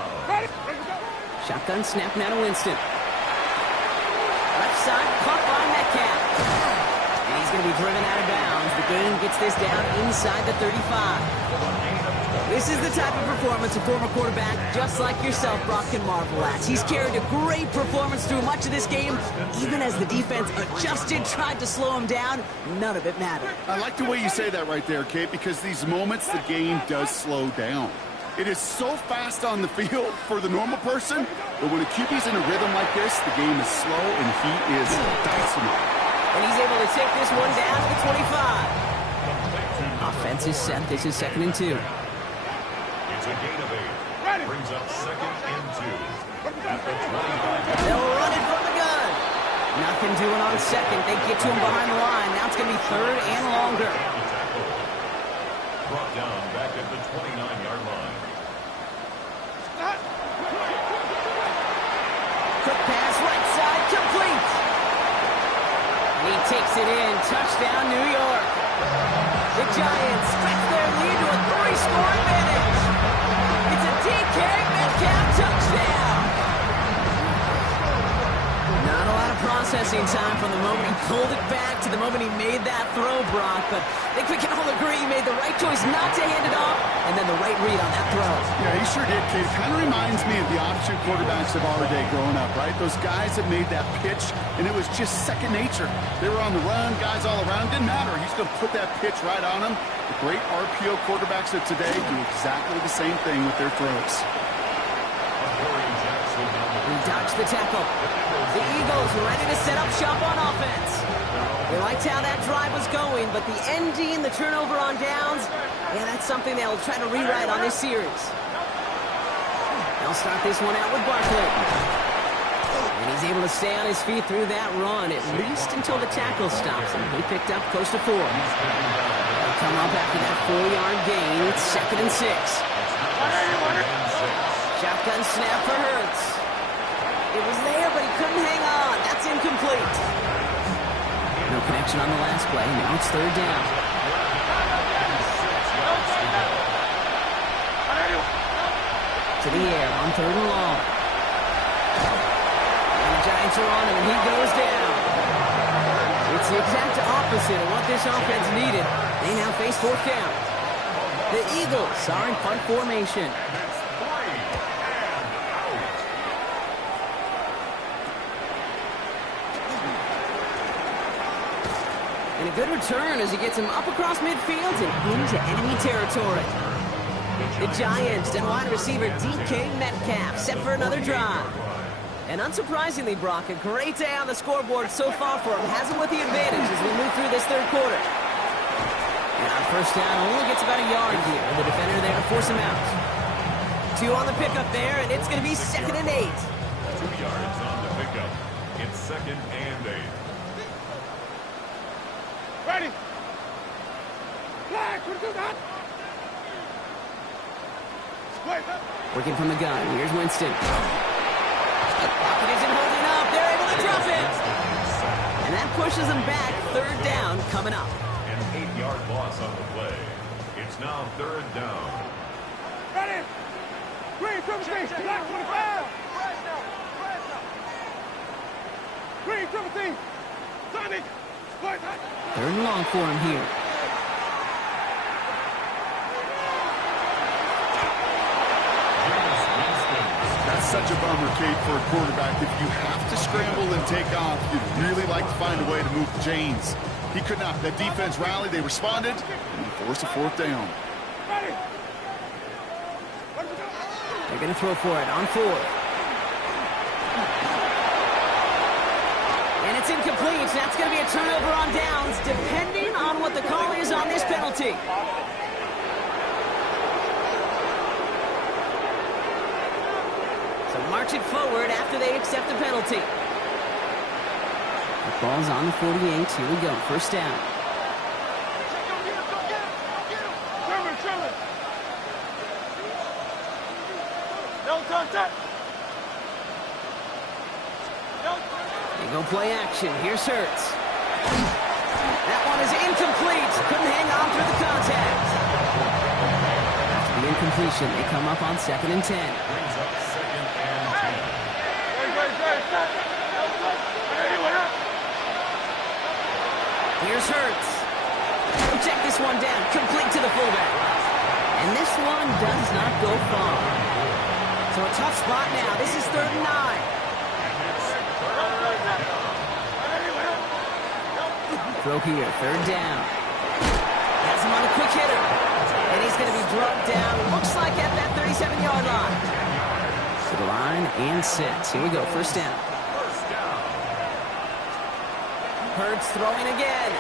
Shotgun snap now to Winston. Left side caught by Metcalf. And he's going to be driven out of bounds. The game gets this down inside the 35. This is the type of performance a former quarterback, just like yourself, Brock, can marvel at. He's carried a great performance through much of this game. Even as the defense adjusted, tried to slow him down, none of it mattered. I like the way you say that right there, Kate, because these moments the game does slow down. It is so fast on the field for the normal person, but when a QB's in a rhythm like this, the game is slow and he is dicing it. And he's able to take this one down to the 25. Offense is set. This is 2nd and 2. It's a gain of 8. Brings up 2nd and 2. At the 25. They'll run it from the gun. Nothing doing on 2nd. They get to him behind the line. Now it's going to be 3rd and longer. Brought down back at the 29-yard line. Quick pass, right side, complete. And he takes it in. Touchdown, New York. The Giants stretch their lead to a 3-score advantage. It's a DK Metcalf touchdown. Not a lot of processing time from the moment he pulled it back to the moment he made that throw, Brock. But I think we can all agree he made the right choice not to hand it off, and then the right read on that throw. Yeah, he sure did, Kate. Kind of reminds me of the option quarterbacks of our day growing up, right? Those guys that made that pitch, and it was just second nature. They were on the run, guys all around. Didn't matter. He's going to put that pitch right on them. The great RPO quarterbacks of today do exactly the same thing with their throws. He dodged the tackle. The Eagles ready to set up shop on offense. They liked how that drive was going, but the ending, the turnover on downs, yeah, that's something they'll try to rewrite on this series. They'll start this one out with Barkley. And he's able to stay on his feet through that run, at least until the tackle stops him. He picked up close to 4. They'll come up after that 4-yard gain. It's 2nd and 6. Shotgun snap for Hurts. It was there, but he couldn't hang on. That's incomplete. No connection on the last play. Now it's 3rd down. To the air on 3rd and long. And the Giants are on him, and he goes down. It's the exact opposite of what this offense needed. They now face 4th down. The Eagles are in punt formation. And a good return as he gets him up across midfield and into enemy territory. The Giants and wide receiver DK Metcalf set for another drive. And unsurprisingly, Brock, a great day on the scoreboard so far for him. Has him with the advantage as we move through this 3rd quarter. And on 1st down, only gets about a yard here. The defender there to force him out. 2 on the pickup there, and it's going to be 2nd and 8. 2 yards on the pickup. It's 2nd and 8. Ready. Flag, we do that. Wait. Working from the gun. Here's Winston. Pocket isn't holding up. They're able to drop it. And that pushes them back. 3rd down coming up. An 8-yard loss on the play. It's now 3rd down. Ready. Green, triple T. Black 25. Green, triple T. Sonic. 3rd and long for him here. That's such a bummer, Kate, for a quarterback. If you have to scramble and take off, you'd really like to find a way to move the chains. He could not. That defense rallied. They responded, and he forced a 4th down. They're going to throw for it on 4th. And it's incomplete. That's going to be a turnover on downs, depending on what the call is on this penalty. So march it forward after they accept the penalty. The ball's on the 48. Here we go. 1st down. They go play action. Here's Hurts. That one is incomplete. Couldn't hang on through the contact. After the incompletion, they come up on 2nd and 10. Brings up 2nd and 10. Here's Hurts. He'll check this one down. Complete to the fullback. And this one does not go far. So a tough spot now. This is 3rd and 9. Throw here, 3rd down. Has him on a quick hitter. And he's going to be drugged down. Looks like at that 37-yard line. To the line and sits. Here we go, 1st down. Hurts throwing again.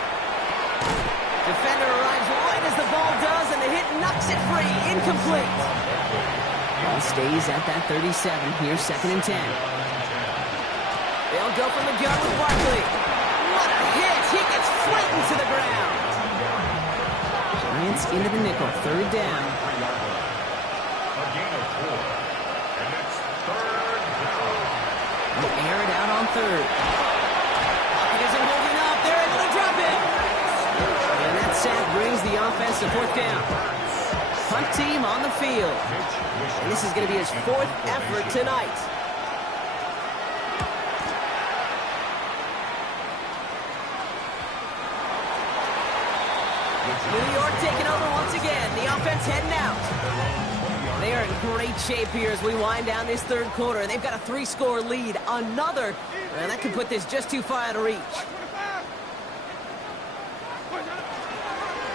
Defender arrives right as the ball does, and the hit knocks it free. Incomplete. Ball stays at that 37. Here's 2nd and 10. They'll go from the gun with Barkley. What a hit! He gets flattened to the ground. Giants into the nickel. 3rd down. A gain of 4. And it's 3rd down. They'll air it out on 3rd. It isn't holding up. They're able to drop it. And that sack brings the offense to 4th down. Punt team on the field. And this is going to be his 4th effort tonight. New York taking over once again. The offense heading out. They are in great shape here as we wind down this 3rd quarter. They've got a 3-score lead. Another, well, that could put this just too far out of reach.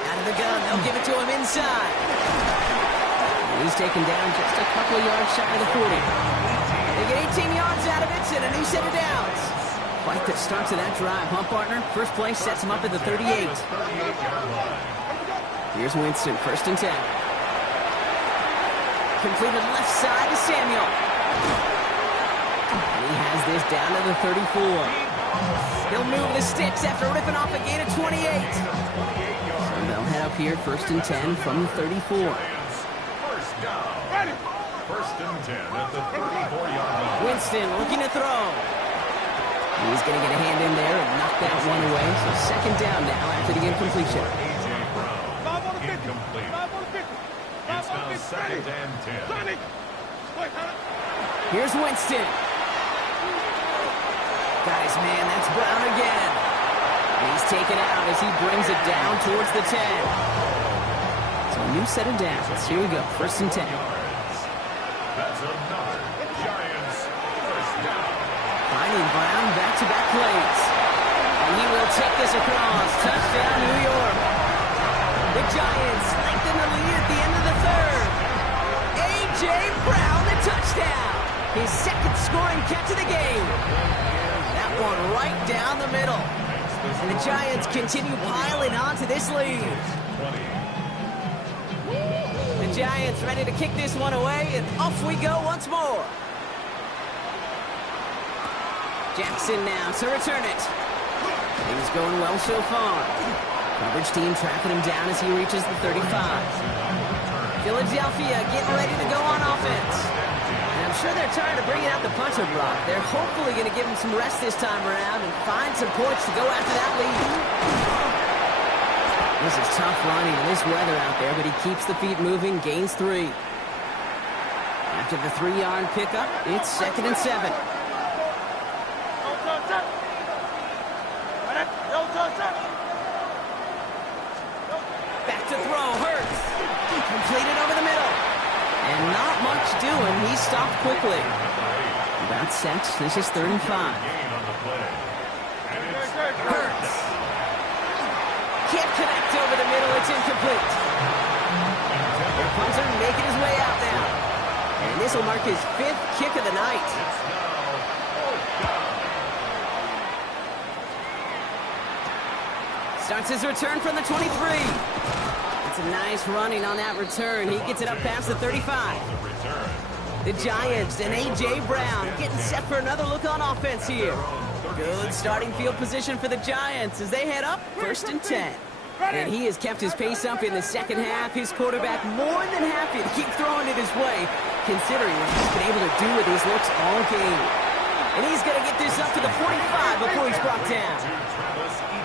Out of the gun, they'll give it to him inside. He's taken down just a couple of yards shy of the 40. They get 18 yards out of it and a new set of downs. Quite the start to that drive, huh, partner? First play sets him up at the 38. Here's Winston, 1st and 10. Completed left side to Samuel. And he has this down to the 34. He'll move the sticks after ripping off a gain of 28. So they'll head up here, 1st and 10 from the 34. First down. 1st and 10 at the 34-yard line. Winston looking to throw. He's going to get a hand in there and knock that one away. So 2nd down now after the incompletion. Incomplete. It's now 2nd and 10. Here's Winston. Guys, man, that's Brown again. And he's taken out as he brings it down towards the 10. So a new set of downs. Here we go, 1st and 10. That's another Giants 1st down. Finding Brown back-to-back plays. And he will take this across. Touchdown, New York. The Giants lengthen the lead at the end of the 3rd. A.J. Brown, the touchdown. His 2nd scoring catch of the game. That one right down the middle. And the Giants continue piling on to this lead. The Giants ready to kick this one away, and off we go once more. Jackson now to return it. Things going well so far. Coverage team tracking him down as he reaches the 35. Philadelphia getting ready to go on offense. And I'm sure they're tired of bringing out the puncher block. They're hopefully going to give him some rest this time around and find some points to go after that lead. This is tough running in this weather out there, but he keeps the feet moving, gains 3. After the 3-yard pickup, it's 2nd and 7. Back to throw, Hurts. Completed over the middle. And not much doing. He stopped quickly. About set. This is 3rd and 5. Hurts. Can't connect over the middle. It's incomplete. The punter making his way out now. And this will mark his 5th kick of the night. Starts his return from the 23. It's a nice running on that return. He gets it up past the 35. The Giants and A.J. Brown getting set for another look on offense here. Good starting field position for the Giants as they head up 1st and 10. And he has kept his pace up in the 2nd half. His quarterback more than happy to keep throwing it his way, considering what he's been able to do with these looks all game. And he's going to get this up to the 45 before he's brought down.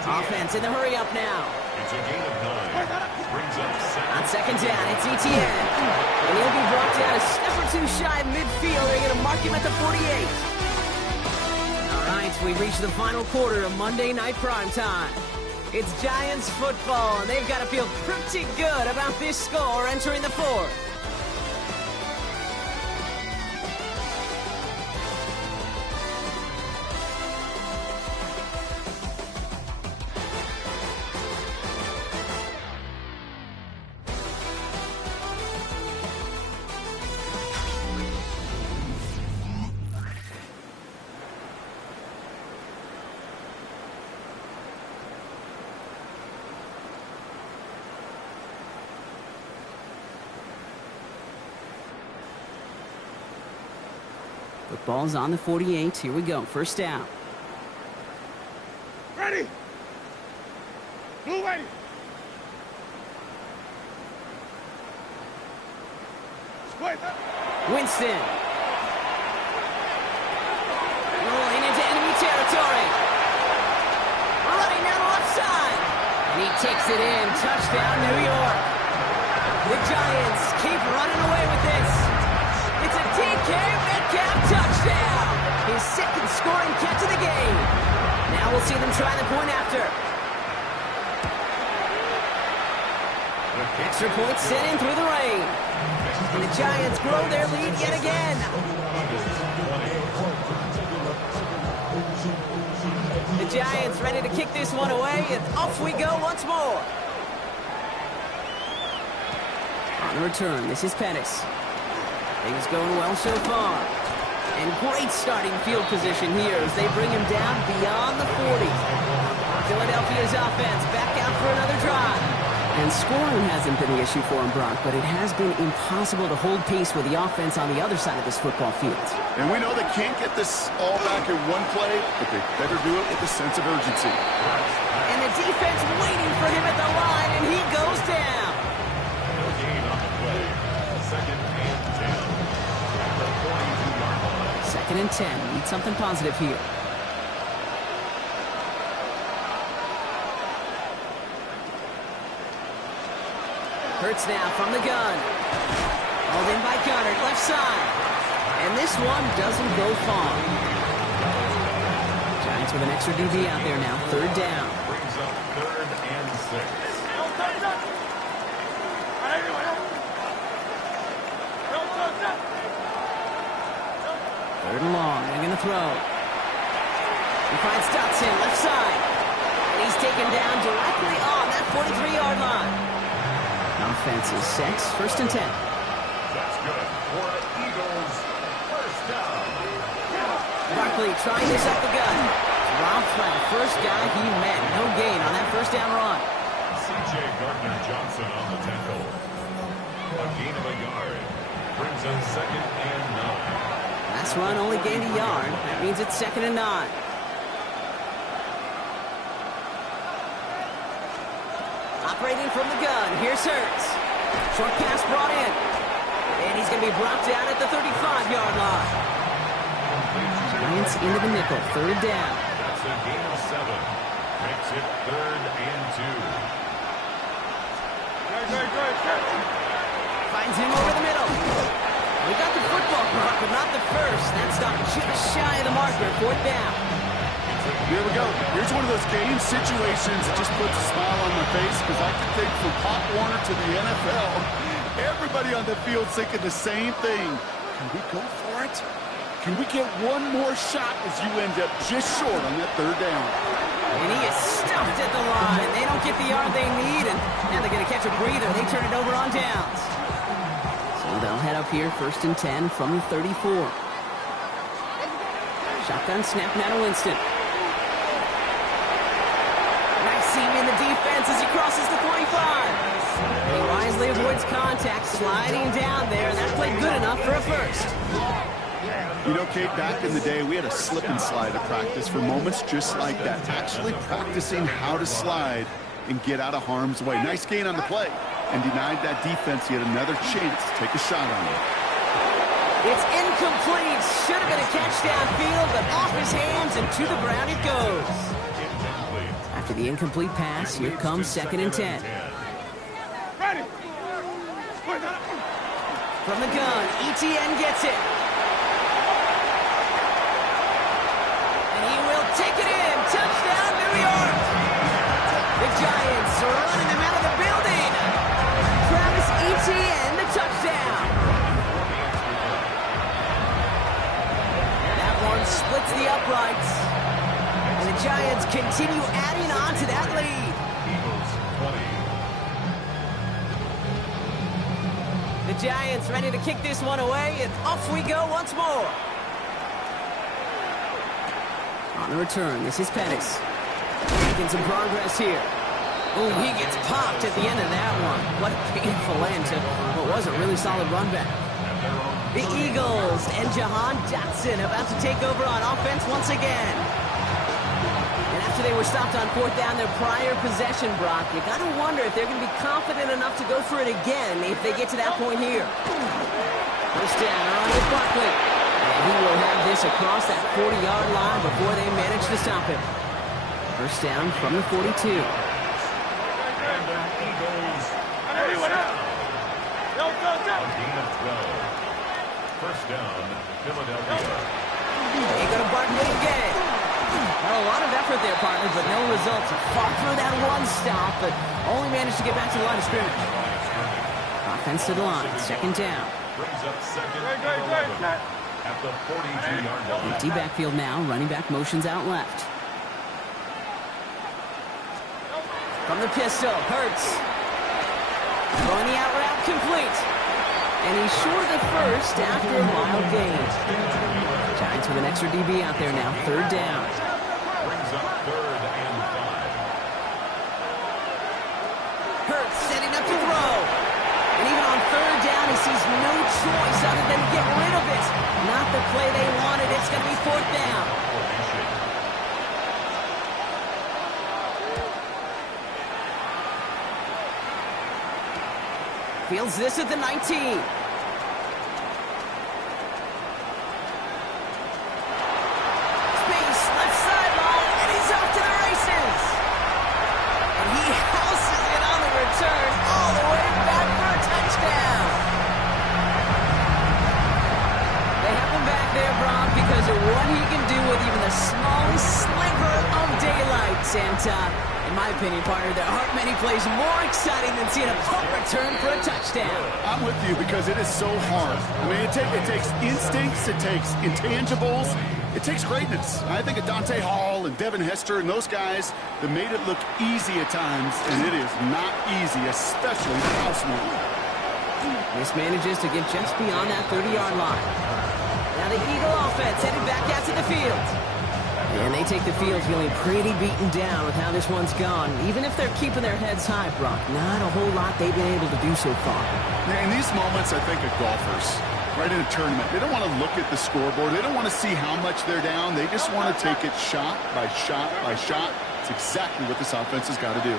Offense in the hurry up now. It's a gain of 9. Brings up 7. On 2nd down, it's Etienne. And he'll be brought down a step or 2 shy of midfield. They're going to mark him at the 48. All right, we've reached the final quarter of Monday Night Primetime. It's Giants football, and they've got to feel pretty good about this score entering the fourth. The ball's on the 48. Here we go. First down. Ready. Blue ready. Split. Winston. Rolling into enemy territory. Running down the left side. And he takes it in. Touchdown, New York. The Giants keep running away with this. It's a DK Metcalf touchdown. His second scoring catch of the game. Now we'll see them try the point after. Extra point sent in through the rain. And the Giants grow their lead yet again. The Giants ready to kick this one away, and off we go once more. On the return, this is Pettis. Things going well so far. And great starting field position here as they bring him down beyond the 40. Philadelphia's offense back out for another drive. And scoring hasn't been the issue for him, Brock, but it has been impossible to hold pace with the offense on the other side of this football field. And we know they can't get this all back in one play, but they better do it with a sense of urgency. And the defense waiting for him at the line, and he goes down. No gain on the play. Second and 10. At the 42-yard line. Second and 10. Need something positive here. Hurts now from the gun. Hauled in by Gunner, left side. And this one doesn't go far. Giants with an extra DB out there now. Third down. Brings up third and 6. Third and long. They're going to throw. He finds Dotson, left side. And he's taken down directly on that 43-yard line. Offense is set. First and 10. That's good for the Eagles. First down. Barkley trying this up the gut. Robbed by the first guy he met. No gain on that first down run. C.J. Gardner-Johnson on the tackle. A gain of a yard. Brings up second and 9. Last run only gained a yard. That means it's second and 9. Operating from the gun. Here's Hurts. Short pass brought in. And he's going to be brought down at the 35-yard line. Giants into the nickel. Third down. That's a gain of 7. Makes it third and 2. Finds him over the middle. We got the football, but not the first. That stopped just shy of the marker. Fourth down. Here we go. Here's one of those game situations that just puts a smile on my face because I can think from Pop Warner to the NFL, everybody on the field thinking the same thing. Can we go for it? Can we get one more shot as you end up just short on that third down? And he is stuffed at the line. They don't get the yard they need, and now they're going to catch a breather. They turn it over on downs. So they'll head up here, first and 10 from the 34. Shotgun snap now to Winston. Seam in the defense as he crosses the 45. And he wisely avoids contact, sliding down there, and that played good enough for a first. You know, Kate, back in the day, we had a slip and slide at practice for moments just like that. Actually practicing how to slide and get out of harm's way. Nice gain on the play, and denied that defense yet another chance to take a shot on him. It's incomplete. Should have been a catch downfield, but off his hands and to the ground it goes. After the incomplete pass, here comes second and 10. Ready. From the gun, ETN gets it. And he will take it in. Touchdown, New York. The Giants running them out of the building. Travis Etienne, the touchdown. That one splits the uprights. And the Giants continue adding on to that lead. Eagles 20. The Giants ready to kick this one away, and off we go once more. On the return, this is Pettis. Making some progress here. Oh, he gets popped at the end of that one. What a painful end to what was a really solid run back. The Eagles and Jahan Jackson about to take over on offense once again. And after they were stopped on fourth down, their prior possession, Brock, you got to wonder if they're going to be confident enough to go for it again if they get to that point here. First down, on with Barkley. And he will have this across that 40-yard line before they manage to stop him. First down from the 42. And the Eagles a gain of 12. First down, Philadelphia. They go to Barkley again. Well, a lot of effort there, partner, but no results. Fought through that one stop, but only managed to get back to the line of scrimmage. Offense to the line, second down. Brings up second and 11 at the 42-yard line. Empty backfield now, running back motions out left. From the pistol, Hurts. Throwing the out route complete. And he's short of first after a mild gain. Giants with an extra DB out there now, third down. Brings up third and 5. Hurts setting up to throw. And even on third down, he sees no choice other than get rid of it. Not the play they wanted. It's going to be fourth down. Fields this at the 19. Space, left sideline, and he's off to the races. And he houses it on the return all the way back for a touchdown. They have him back there, Brock, because of what he can do with even the smallest sliver of daylight. And in my opinion, partner, there aren't many plays more exciting than seeing a punt return for a touchdown. I'm with you because it is so hard. I mean, it takes instincts, it takes intangibles, it takes greatness. I think of Dante Hall and Devin Hester and those guys that made it look easy at times, and it is not easy, especially the house one. Mismanages to get just beyond that 30-yard line. Now the Eagle offense headed back out to the field. And they take the field feeling pretty beaten down with how this one's gone. Even if they're keeping their heads high, Brock, not a whole lot they've been able to do so far. In these moments, I think of golfers, right in a tournament. They don't want to look at the scoreboard. They don't want to see how much they're down. They just want to take it shot by shot by shot. It's exactly what this offense has got to do.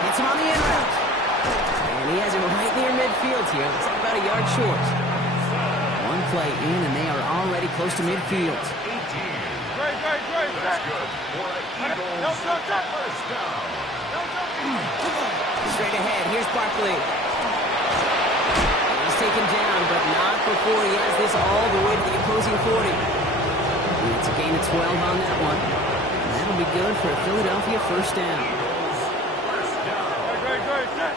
Hits him on the in route. And he has him right near midfield here. Looks like about a yard short. One play in, and they are already close to midfield. 18. That's good for an Eagles first down. Straight ahead, here's Barkley. He's taken down, but not before he has this all the way to the opposing 40. It's a gain of 12 on that one. And that'll be good for a Philadelphia first down.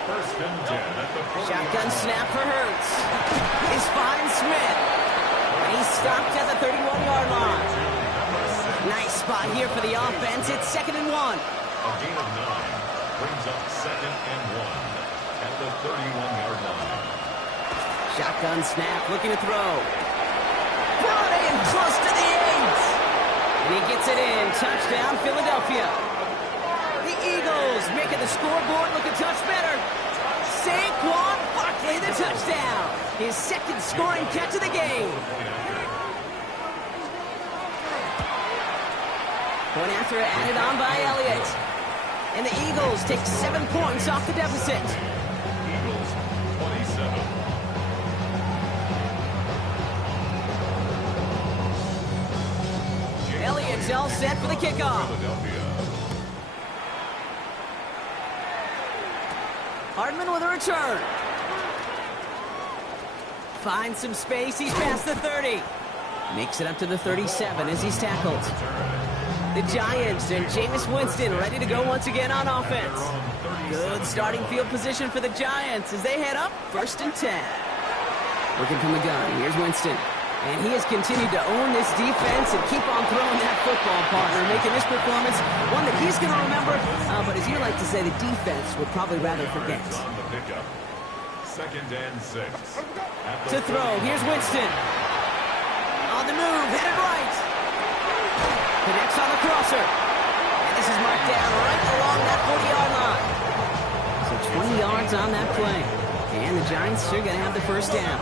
First and 10 at the 40. Shotgun snap for Hurts. He's finds Smith. And he's stopped at the 31-yard line. Nice spot here for the offense. It's second and 1. A gain of 9 brings up second and 1 at the 31-yard line. Shotgun snap, looking to throw. Brought in close to the 8. And he gets it in. Touchdown, Philadelphia. The Eagles making the scoreboard look a touch better. Saquon Barkley, the touchdown. His second scoring catch of the game. Point after added on by Elliott. And the Eagles take 7 points off the deficit. Eagles 27. Elliott's all set for the kickoff. Philadelphia. Hardman with a return. Finds some space. He's past the 30. Makes it up to the 37 as he's tackled. The Giants and Jameis Winston ready to go once again on offense. Good starting field position for the Giants as they head up 1st and 10. Working from the gun, here's Winston. And he has continued to own this defense and keep on throwing that football, partner, making this performance one that he's going to remember. But as you like to say, the defense would probably rather forget. On the pickup. 2nd and 6. To throw, here's Winston. On the move, headed right. Connects on the crosser. And this is marked down right along that 40-yard line. So 20 yards on that play. And the Giants are going to have the first down.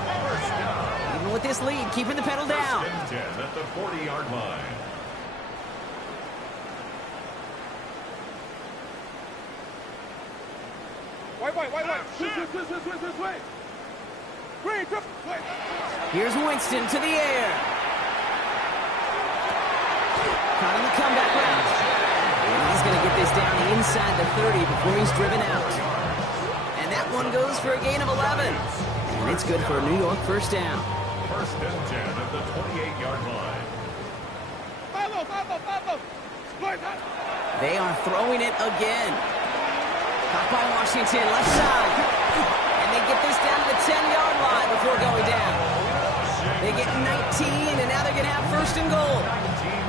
Even with this lead, keeping the pedal down. 10 at the 40-yard line. White. Switch. Green, switch. Here's Winston to the air. Caught on the comeback route. And he's going to get this down inside the 30 before he's driven out. And that one goes for a gain of 11. And it's good for a New York first down. 1st and 10 at the 28-yard line. They are throwing it again. Caught by Washington, left side. And they get this down to the 10-yard line before going down. They get 19, and now they're going to have 1st and goal.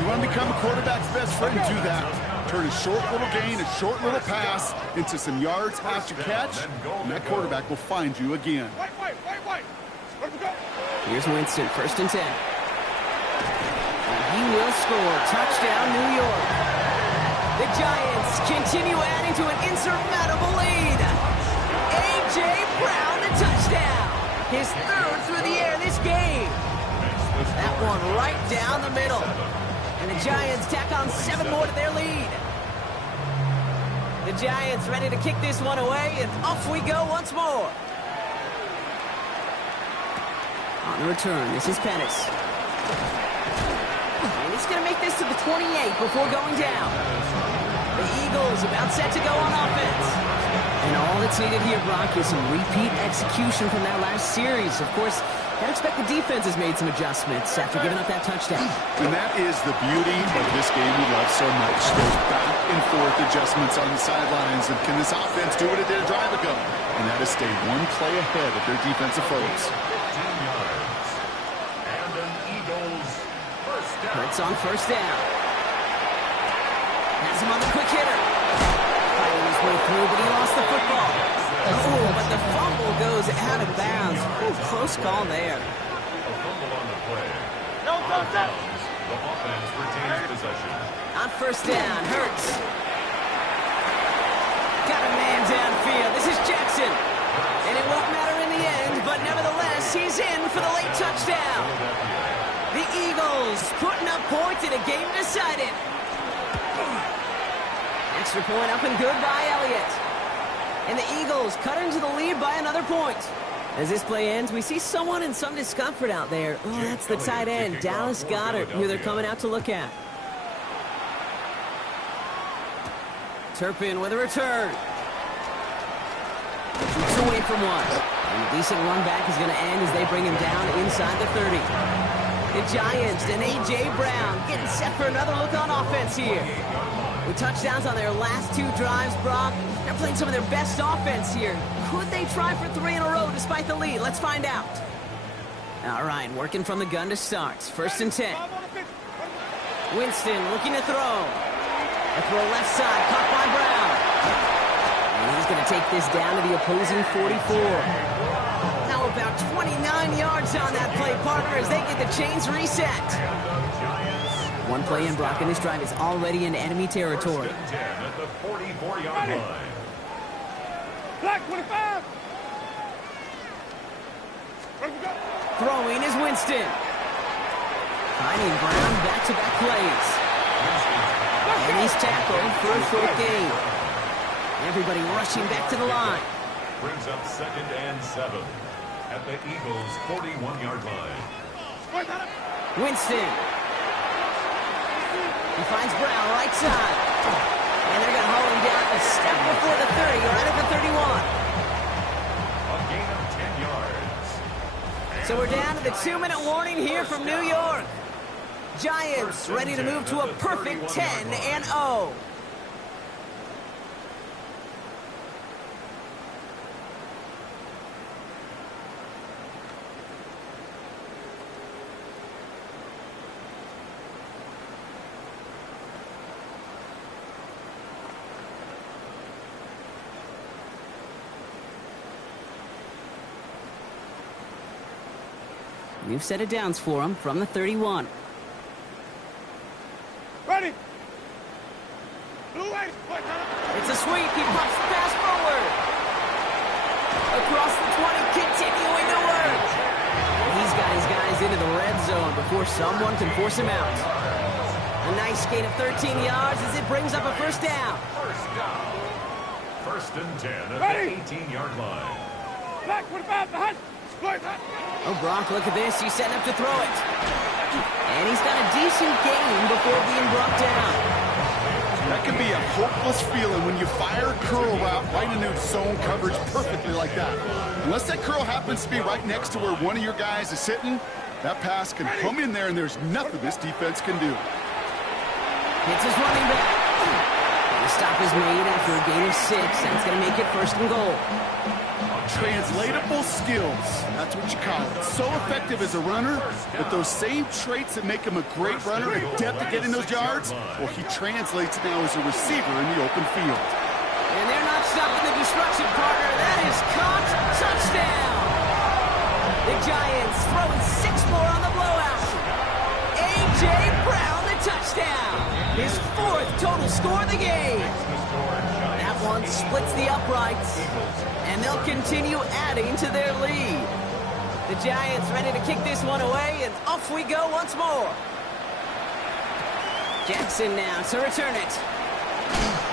You want to become a quarterback's best friend, do that. Turn a short little gain, a short little pass into some yards after catch, and that quarterback will find you again. White. Let's go. Here's Winston, 1st and 10. And he will score. Touchdown, New York. The Giants continue adding to an insurmountable lead. A.J. Brown, the touchdown. His 3rd through the air this game. That one right down the middle. And the Giants tack on 7 more to their lead. The Giants ready to kick this one away, and off we go once more. On the return, this is Pettis. And he's going to make this to the 28 before going down. The Eagles about set to go on offense. And all that's needed here, Brock, is some repeat execution from that last series. Of course, I expect the defense has made some adjustments after giving up that touchdown. And that is the beauty of this game we love so much. Those back and forth adjustments on the sidelines. And can this offense do what it did a drive ago? And that is stay one play ahead of their defensive foes. 15 yards. And an Eagles first down. Hurts on 1st down. Has him on the quick hitter. Fighting his way through, but he lost the football. Oh, but the fumble goes out of bounds. Ooh, close call there. A fumble on the play. No. The offense retains possession. On 1st down, Hurts. Got a man downfield. This is Jackson. And it won't matter in the end, but nevertheless, he's in for the late touchdown. The Eagles putting up points in a game decided. Extra point up and good by Elliott. And the Eagles cut into the lead by another point. As this play ends, we see someone in some discomfort out there. Oh, that's the tight end, Dallas Goedert, who they're coming out to look at. Turpin with a return. Keeps away from one. And a decent run back is going to end as they bring him down inside the 30. The Giants and A.J. Brown getting set for another look on offense here. With touchdowns on their last 2 drives, Brock, they're playing some of their best offense here. Could they try for 3 in a row despite the lead? Let's find out. All right, working from the gun to start. 1st and 10. Winston looking to throw. A throw left side, caught by Brown. And he's going to take this down to the opposing 44. Now about 29 yards on that play, partner, as they get the chains reset. One play in, Brock, and this drive is already in enemy territory. 10 at the 44-yard line. Black 25. Throwing is Winston. Finding Brown back-to-back plays. And he's tackled for a short gain. Everybody rushing back to the line. Brings up 2nd and 7 at the Eagles' 41-yard line. Winston. He finds Brown right side. And they're going to hold him down a step before the 30, right at the 31. A gain of 10 yards. So we're down to the 2-minute warning here from New York. Giants ready to move to a perfect 10-0. We've set it downs for him from the 31. Ready. Blue way. It's a sweep. He pops the pass forward. Across the 20, continuing to work. He's got his guys into the red zone before someone can force him out. A nice gain of 13 yards as it brings up a first down. First down. First and 10 at Ready. the 18-yard line. Black 45 behind. Oh, Brock, look at this. He's setting up to throw it. And he's got a decent gain before being brought down. That can be a hopeless feeling when you fire a curl route right into zone coverage perfectly like that. Unless that curl happens to be right next to where one of your guys is sitting, that pass can come in there and there's nothing this defense can do. Hits his running back. The stop is made after a gain of 6. That's going to make it first and goal. Translatable skills, that's what you call it. So effective as a runner, but those same traits that make him a great runner, adept at getting those yards, well, he translates now as a receiver in the open field. And they're not stopping the destruction, partner. That is caught. Touchdown. The Giants throwing 6 more on the blowout. A.J. Brown, the touchdown. His 4th total score of the game. That one splits the uprights. And they'll continue adding to their lead. The Giants ready to kick this one away, and off we go once more. Jackson now to return it.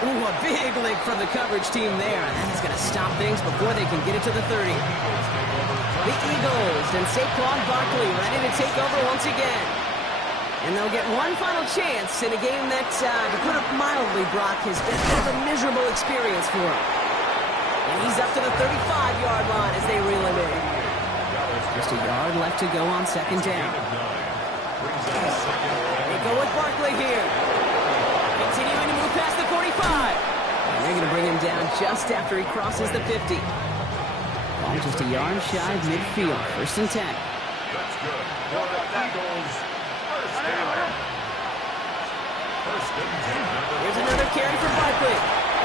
Ooh, a big lick from the coverage team there. And that is going to stop things before they can get it to the 30. The Eagles and Saquon Barkley ready to take over once again. And they'll get one final chance in a game that, to put it mildly, Brock, has been a bit of a miserable experience for him. And he's up to the 35-yard line as they reel him in. Just a yard left to go on second down. They go with Barkley here. Continuing to move past the 45. And they're going to bring him down just after he crosses the 50. Ball just a yard shy of midfield. First and 10. That's good. For the Eagles. First down. First and 10. Here's another carry for Barkley.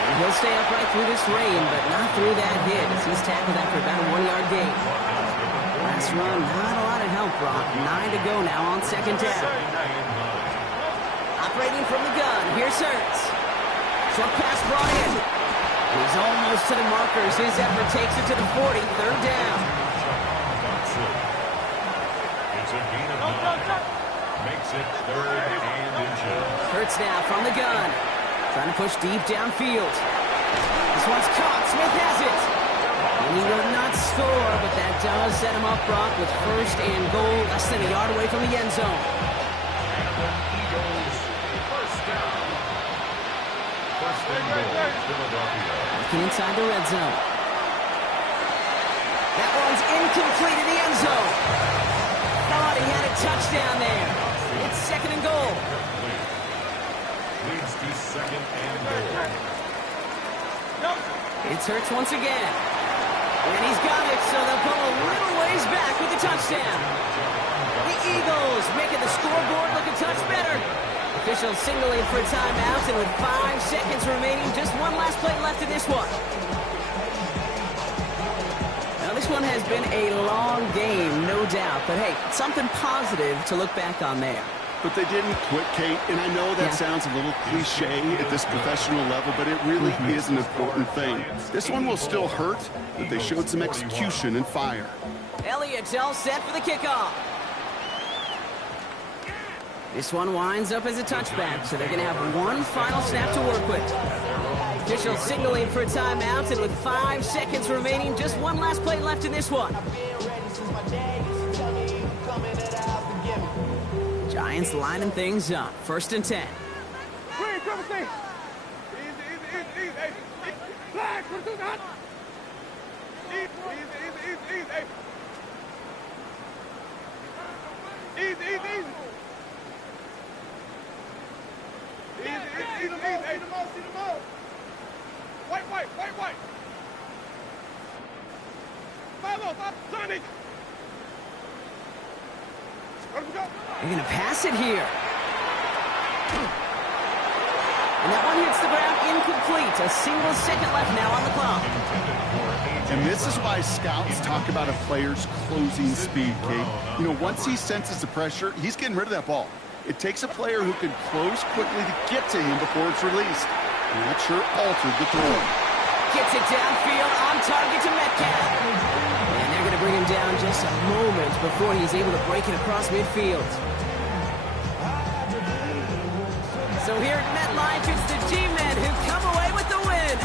And he'll stay upright through this rain, but not through that hit as he's tackled after about a 1-yard gain. Last run, not a lot of help, Brock. 9 to go now on second down. Operating from the gun, here's Hurts. Short pass brought in. He's almost to the markers. His effort takes it to the 40, third down. It's a gain of 9. Makes it third and inches. Hurts now from the gun. Trying to push deep downfield. This one's caught. Smith has it. And he will not score, but that does set him up, Brock, with first and goal, less than a yard away from the end zone. Eagles, first down. First and goal, Philadelphia. Looking inside the red zone. That one's incomplete in the end zone. Thought he had a touchdown there. It's second and goal. Leads to second and goal. It's Hurts once again. And he's got it, so they'll pull a little ways back with the touchdown. The Eagles making the scoreboard look a touch better. Officials signaling for a timeout, and with 5 seconds remaining, just one last play left in this one. Now, this one has been a long game, no doubt, but hey, something positive to look back on there. But they didn't quit, Kate, and I know that sounds a little cliche at this professional level, but it really is an important thing. This one will still hurt, but they showed some execution and fire. Elliott's all set for the kickoff. This one winds up as a touchback, so they're going to have one final snap to work with. Officials signaling for a timeout, and with 5 seconds remaining, just one last play left in this one. Giants lining things up. First and 10. Green, triple C. Easy. Hey. Flag, 22 hot. Easy. White. 5-0, Sonic. Let him go. They're going to pass it here. And that one hits the ground incomplete. A single second left now on the clock. And this is why scouts talk about a player's closing speed, Kate. You know, once he senses the pressure, he's getting rid of that ball. It takes a player who can close quickly to get to him before it's released. And that sure altered the throw. Gets it downfield, on target to Metcalf. And they're going to bring him down just a moment before he's able to break it across midfield. So here at MetLife, it's the G-Men who come away with the win.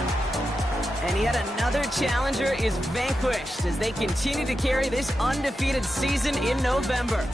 And yet another challenger is vanquished as they continue to carry this undefeated season in November.